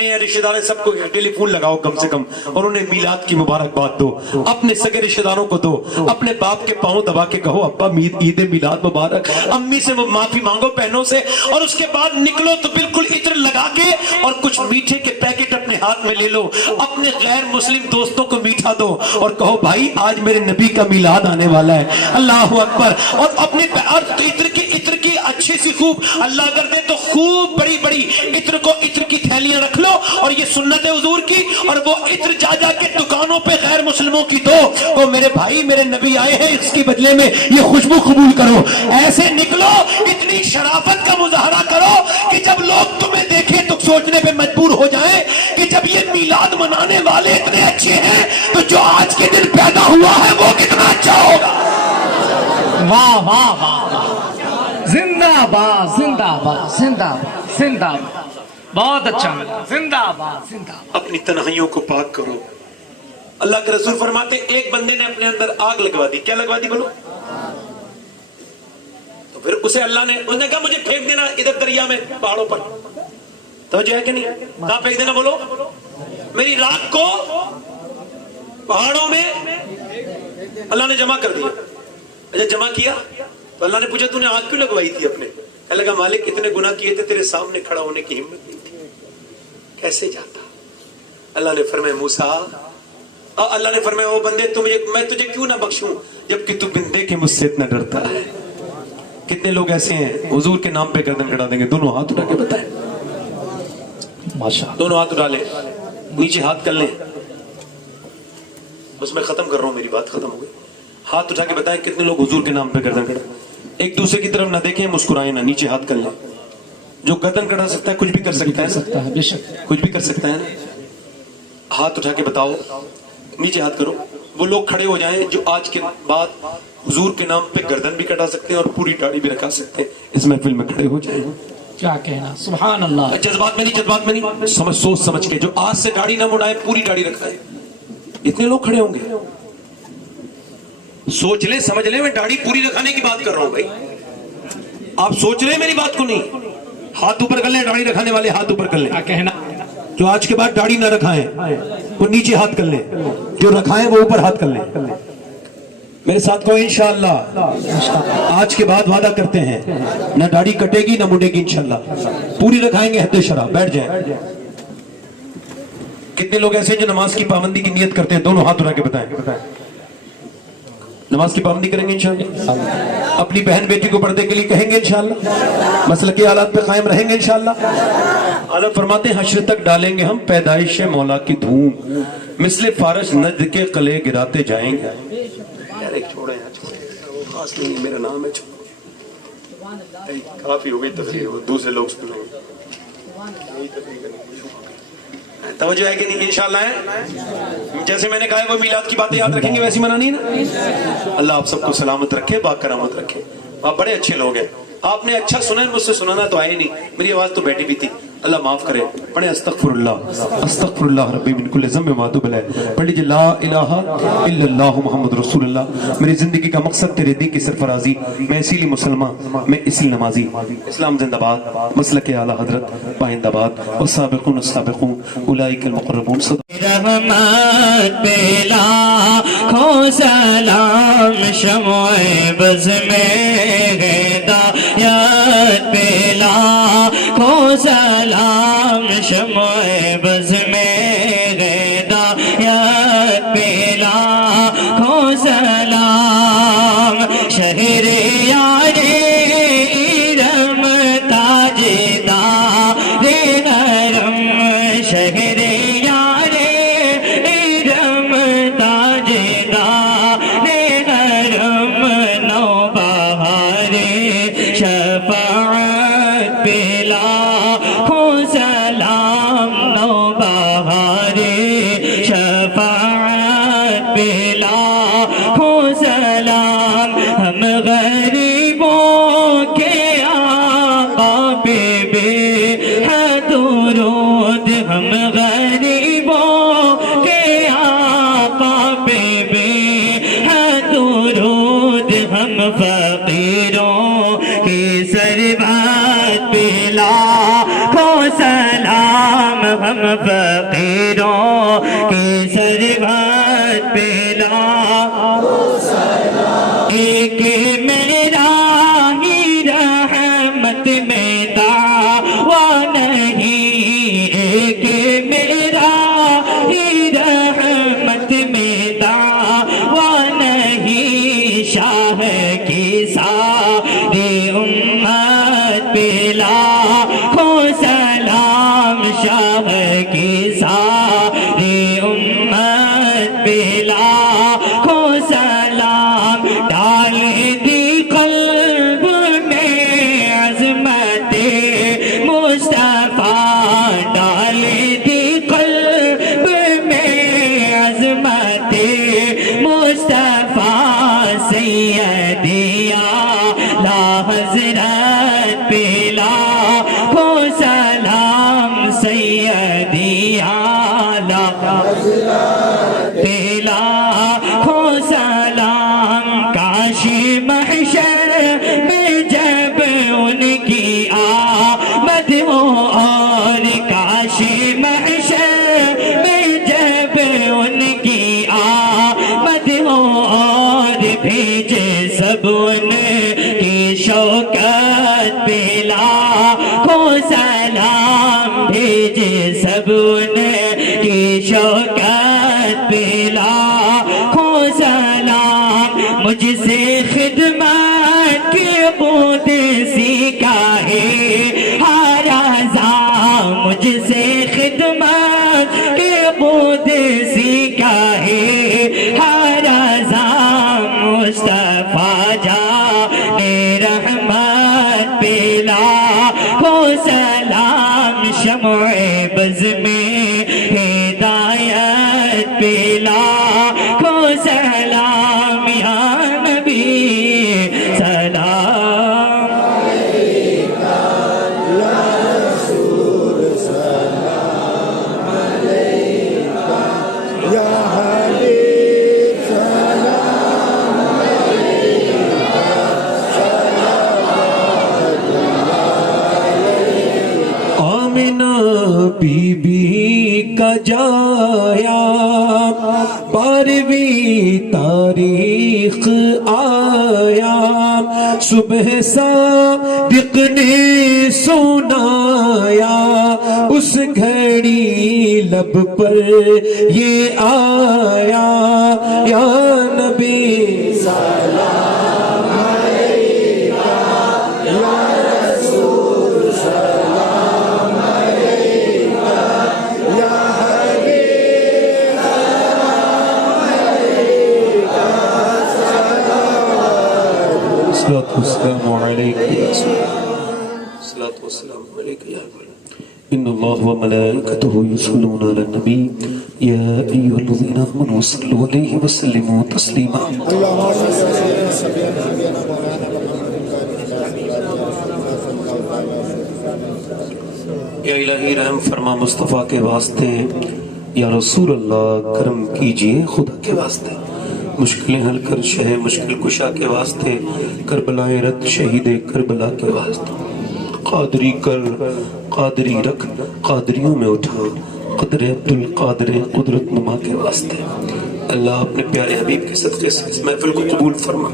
ہیں رشتہ دار ہیں سب کو ٹیلی فون لگاؤ کم سے کم، اور انہیں میلاد کی مبارکباد دو، اپنے سگے رشتہ داروں کو دو، اپنے باپ کے پاؤں دبا کے کہو ابا عید میلاد مبارک، امی سے معافی مانگو بہنوں سے، اور اس کے بعد نکلو تو بالکل عطر لگا کے اور کچھ میٹھے کے پیکٹ اپنے ہاتھ میں لے لو، اپنے غیر مسلم دوستوں کو میٹھا دو اور کہو بھائی آج میرے نبی کا میلاد آنے والا ہے، اللہ اکبر، اور اپنے عطر کی اچھی سی خوب اللہ کر دے تو خوب بڑی عطر کی تھیلیاں رکھ لو، اور یہ سنت حضور کی، اور وہ عطر جا کے دکانوں پہ غیر مسلموں کی دو، وہ میرے بھائی میرے نبی آئے ہیں اس کی بدلے میں یہ خوشبو قبول کرو، ایسے نکلو، اتنی شرافت کا مظاہرہ کرو کہ جب لوگ تمہیں دیکھیں تو سوچنے پہ مجبور ہو جائیں کہ جب یہ میلاد منانے والے اتنے اچھے ہیں تو جو آج کے دن پیدا ہوا ہے وہ کتنا اچھا ہوگا۔ واہ واہ واہ، زندہ آباد زندہ آباد زندہ آباد زندہ آباد، بہت اچھا، زندہ آباد زندہ آباد۔ اپنی تنہائیوں کو پاک کرو۔ اللہ کے رسول فرماتے ایک بندے نے اپنے اندر آگ لگوا دی، کیا لگوا دی بولو؟ تو پھر اسے اللہ نے کہا مجھے پھینک دینا ادھر دریا میں پہاڑوں پر، توجہ ہے کہ نہیں؟ کہاں پھینک دینا بولو؟ میری راکھ کو پہاڑوں میں اللہ نے جمع کر دیا۔ اچھا جمع کیا تو اللہ نے پوچھا تو نے آگ کیوں لگوائی تھی اپنے؟ کہنے لگا مالک اتنے گناہ کیے تھے تیرے سامنے کھڑا ہونے کی ہمت نہیں تھی، کیسے جاتا؟ اللہ نے فرمایا موسیٰ، اللہ نے فرمایا او بندے میں تجھے کیوں نہ بخشوں جبکہ تو بندے کے مجھ سے اتنا ڈرتا ہے۔ کتنے لوگ ایسے ہیں حضور کے نام پہ گردن کھڑا دیں گے؟ دونوں ہاتھ اٹھا کے بتائیں، ماشاءاللہ، دونوں ہاتھ اٹھا لیں، نیچے ہاتھ کر لیں، بس میں ختم کر رہا ہوں، میری بات ختم ہو گئی۔ ہاتھ اٹھا کے بتائیں کتنے لوگ حضور کے نام پہ گردن کھڑا، ایک دوسرے کی طرف نہ دیکھیں، مسکرائیں نہ، نیچے ہاتھ کر لیں۔ جو گردن کھڑا سکتا ہے کچھ بھی کر سکتا ہے، بے شک کچھ بھی کر سکتا ہے نا۔ ہاتھ اٹھا کے بتاؤ، نیچے ہاتھ کرو، وہ لوگ کھڑے ہو جائیں جو آج کے بعد حضور کے نام پہ گردن بھی کٹا سکتے ہیں اور پوری داڑھی بھی رکھا سکتے ہیں، اس محفل میں کھڑے ہو جائیں۔ کیا کہنا، سبحان اللہ. جذبات میں نہیں سمجھ سوچ سمجھ کے. جو آج سے داڑھی نہ مڑائے پوری داڑھی رکھائے. اتنے لوگ کھڑے ہوں گے. سوچ لیں سمجھ لیں, میں داڑھی پوری رکھانے کی بات کر رہا ہوں بھائی. آپ سوچ رہے ہیں میری بات کو نہیں. ہاتھ اوپر کر لیں, داڑھی رکھانے والے ہاتھ اوپر کر لیں. کیا کہنا. جو آج کے بعد داڑھی نہ رکھائیں وہ نیچے ہاتھ کر لیں, جو رکھائیں وہ اوپر ہاتھ کر لیں. میرے ساتھ کو انشاءاللہ آج کے بعد وعدہ کرتے ہیں نہ داڑھی کٹے گی نہ مڈے گی انشاءاللہ. پوری رکھائیں گے حد شرع. بیٹھ جائیں. کتنے لوگ ایسے ہیں جو نماز کی پابندی کی نیت کرتے ہیں؟ دونوں ہاتھ اٹھا کے بتائیں. نماز کی پابندی کریں گے انشاءاللہ. اپنی بہن بیٹی کو پردے کے لیے کہیں گے انشاءاللہ. مسلکی حالات پہ قائم رہیں گے انشاءاللہ. اللہ فرماتے ہیں حشر تک ڈالیں گے ہم پیدائش مولا کی دھوم, مثل فارش نجد کے قلعے گراتے جائیں گے. یار ایک چھوڑے وہ خاص نہیں ہے, میرا نام ہے. کافی ہو گئی تقریر, دوسرے لوگ سن لیں گے. توجہ ہے کہ نہیں؟ انشاءاللہ ہے. جیسے میں نے کہا وہ میلاد کی باتیں یاد رکھیں گے ویسی منانی نا. اللہ آپ سب کو سلامت رکھے, باکرامت رکھے. آپ بڑے اچھے لوگ ہیں. آپ نے اچھا سنا ہے, مجھ سے سنانا تو آئے نہیں, میری آواز تو بیٹھی بھی تھی. اللہ معاف کرے. پڑھیں استغفر اللہ ربی من کل ذنب ما تب الیہ. پڑھ لیجیے لا الہ الا اللہ محمد رسول اللہ. میری زندگی کا مقصد تیرے دین کی سرفرازی, میں اسی لیے مسلمان, میں اسی لیے نمازی. اسلام زندہ باد, مسلک اعلی حضرت پائندہ باد. والسابقون السابقون اولئک المقربون. رحمت پہ لاکھوں سلام, شمع بز میں ہدایت پہ لاکھوں سلام, شمع بز میں ہدایت پہ لاکھوں سلام. شہر یار ارم تاجدار حرم, شہر یار ارم تاجدار حرم, نوبہار شفاعت پہ لاکھوں سلام, نوبہار شفاعت پہ لاکھوں سلام. ہم غریبوں کے آقا پہ بے حد درود, ہم غریبوں کے آقا پہ بے حد درود. ہم فقیروں کی سربت پہ لاکھوں سلام, ہم فقیروں کی سربت پہ لاکھوں سلام. ایک میرا ہی رحمت میں دعویٰ نہیں, ایک میرا ہی رحمت میں دعویٰ نہیں. شاہ کی ساری امت پہ لاکھوں سلام, شاہ کی ساری امت پہ لاکھوں سلام. ڈال دی قلب میں عظمت مصطفیٰ, ڈال دی قلب میں عظمت مصطفیٰ. سیدی اعلیٰ حضرت پہ لاکھوں سلام, سیدی اعلیٰ حضرت پہ لاکھوں سلام. کاش محشر میں جب ان کی آمد ہو, اور کاش محشر میں جب ان کی آمد ہو, اور بھیجے سب ان کی شوکت پہ لاکھوں سلام, بھیجے سب ان کی شوکت پہ لاکھوں سلام. مجھ سے خدمت کی قدسی کا ہے ہر اعضاء, مجھ سے خدمت کی قدسی کا ہے ہر اعضاء. مصطفیٰ جان رحمت پہ لاکھوں سلام, شمع بز میں ہدایت پہ لاکھوں سلام. یا نبی سلام علیکہ آمنہ بی بی کا جایا 12ویں تاریخ آیا صبح صادق نے سنایا اس گھڑی لب پر یہ آیا یا نبی سلام علیکہ یا رسول سلام علیکہ یا حبیب سلام علیکہ الصلاة والسلام عليك يا رسول الله الصلاة والسلام عليك يا حبيب إن الله وملائكته يصلون على النبي يا أيها الذين آمنوا صلوا عليه وسلموا تسليما یا الہی رحم فرما مصطفیٰ کے واسطے یا رسول اللہ کرم کیجئے خدا کے واسطے مشکلیں حل کر شہ مشکل کشا کے واسطے کربلا رت شہید کربلا کے واسطے قادری کر قادری رکھ قادریوں میں اٹھا قدر عبد القادر قدرت نما کے واسطے اللہ اپنے پیارے حبیب کے صدقے سے اس محفل کو قبول فرما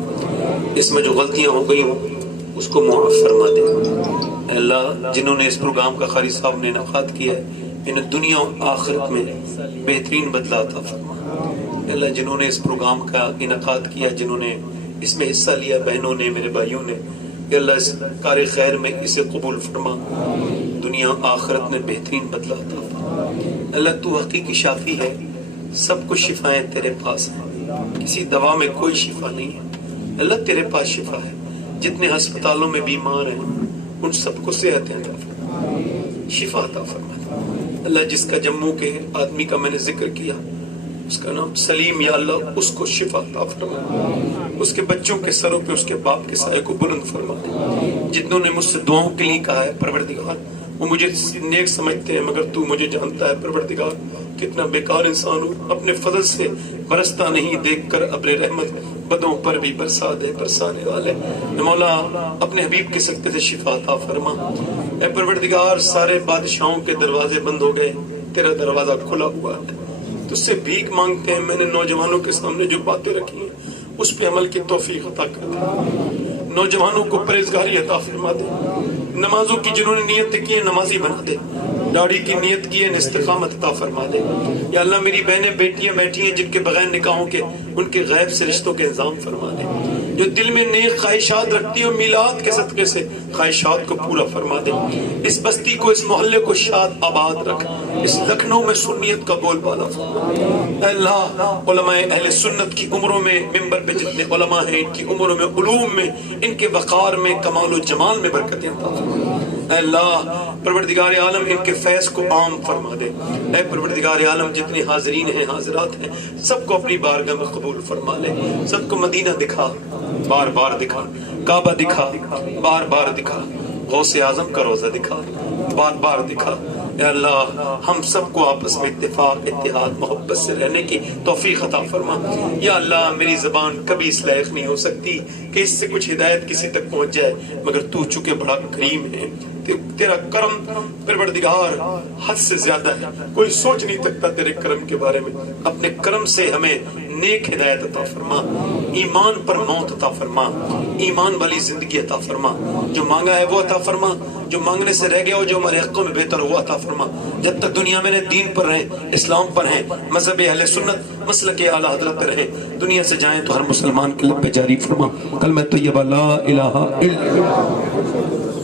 اس میں جو غلطیاں ہو گئی ہوں اس کو معاف فرما دے اللہ جنہوں نے اس پروگرام کا قاری صاحب نے انعقاد کیا ہے انہیں دنیا و آخرت میں بہترین بدلہ عطا فرما اللہ جنہوں نے اس پروگرام کا انعقاد کیا جنہوں نے اس میں حصہ لیا بہنوں نے میرے بھائیوں نے کہ اللہ اس کار خیر میں اسے قبول فرما دنیا آخرت میں بہترین بدلہ عطا فرما اللہ تو حقیقی شافی ہے سب کچھ شفائیں تیرے پاس ہیں کسی دوا میں کوئی شفا نہیں ہے اللہ تیرے پاس شفا ہے جتنے ہسپتالوں میں بیمار ہیں ان سب کو صحت عطا فرما شفا عطا فرما اللہ جس کا جموں کے آدمی کا میں نے ذکر کیا اس کا نام سلیم یا اللہ اس کو شفا عطا فرما اس کے بچوں کے سروں پہ اس کے باپ کے سائے کو بلند فرما جتنوں نے مجھ سے دعاؤں کے لیے کہا ہے پروردگار وہ مجھے نیک سمجھتے ہیں مگر تو مجھے جانتا ہے پروردگار کتنا بیکار انسان ہوں اپنے فضل سے برستا نہیں دیکھ کر ابر رحمت بدوں پر بھی برسا دے برسانے والے مولا اپنے حبیب کے صدقے سے شفا عطا فرما اے پروردگار سارے بادشاہوں کے دروازے بند ہو گئے تیرا دروازہ کھلا ہوا ہے تجھ سے بھیک مانگتے ہیں میں نے نوجوانوں کے سامنے جو باتیں رکھی ہیں اس پہ عمل کی توفیق عطا کر دے نوجوانوں کو پرہیزگاری عطا فرما دے نمازوں کی جنہوں نے نیت کی ہے نمازی بنا دے داڑھی کی نیت کی ہے استقامت عطا فرما دے یا اللہ میری بہنیں بیٹیاں بیٹھی ہیں جن کے بغیر نکاحوں کے ان کے غیب سے رشتوں کے انتظام فرما دے جو دل میں نیک خواہشات رکھتی ہوں میلاد کے صدقے سے خواہشات کو پورا فرما دے اس بستی کو اس محلے کو شاد آباد رکھ اس لکھنؤ میں سنیت کا بول بالا فرما اے اللہ علماء اہل سنت کی عمروں میں ممبر پہ جتنے علماء ہیں ان کی عمروں میں علوم میں ان کے وقار میں کمال و جمال میں برکتیں عطا فرما اے اللہ پروردگار عالم ان کے فیض کو عام فرما دے اے پروردگار عالم جتنے حاضرین ہیں حاضرات ہیں سب کو اپنی بارگاہ میں قبول فرما لے سب کو مدینہ دکھا بار بار دکھا کعبہ دکھا بار بار دکھا غوث اعظم کا روزہ دکھا بار بار دکھا اے اللہ ہم سب کو آپس میں اتفاق اتحاد محبت سے رہنے کی توفیق عطا فرما یا اللہ میری زبان کبھی اس لائق نہیں ہو سکتی کہ اس سے کچھ ہدایت کسی تک پہنچ جائے مگر تو چکے بڑا کریم ہے تیرا کرم پروردگار حد سے زیادہ ہے کوئی سوچ نہیں سکتا تیرے کرم کے بارے میں اپنے کرم سے ہمیں نیک ہدایت عطا فرما ایمان پر موت عطا فرما ایمان والی زندگی عطا فرما جو مانگا ہے وہ عطا فرما جو مانگنے سے رہ گیا ہو جو ہمارے حقوں میں بہتر ہوا عطا فرما جب تک دنیا میں دین پر رہیں اسلام پر ہیں مذہب اہل سنت مسلک اعلی حضرت پر رہیں دنیا سے جائیں تو ہر مسلمان کے لب پہ جاری فرما کلمہ طیبہ لا الہ الا اللہ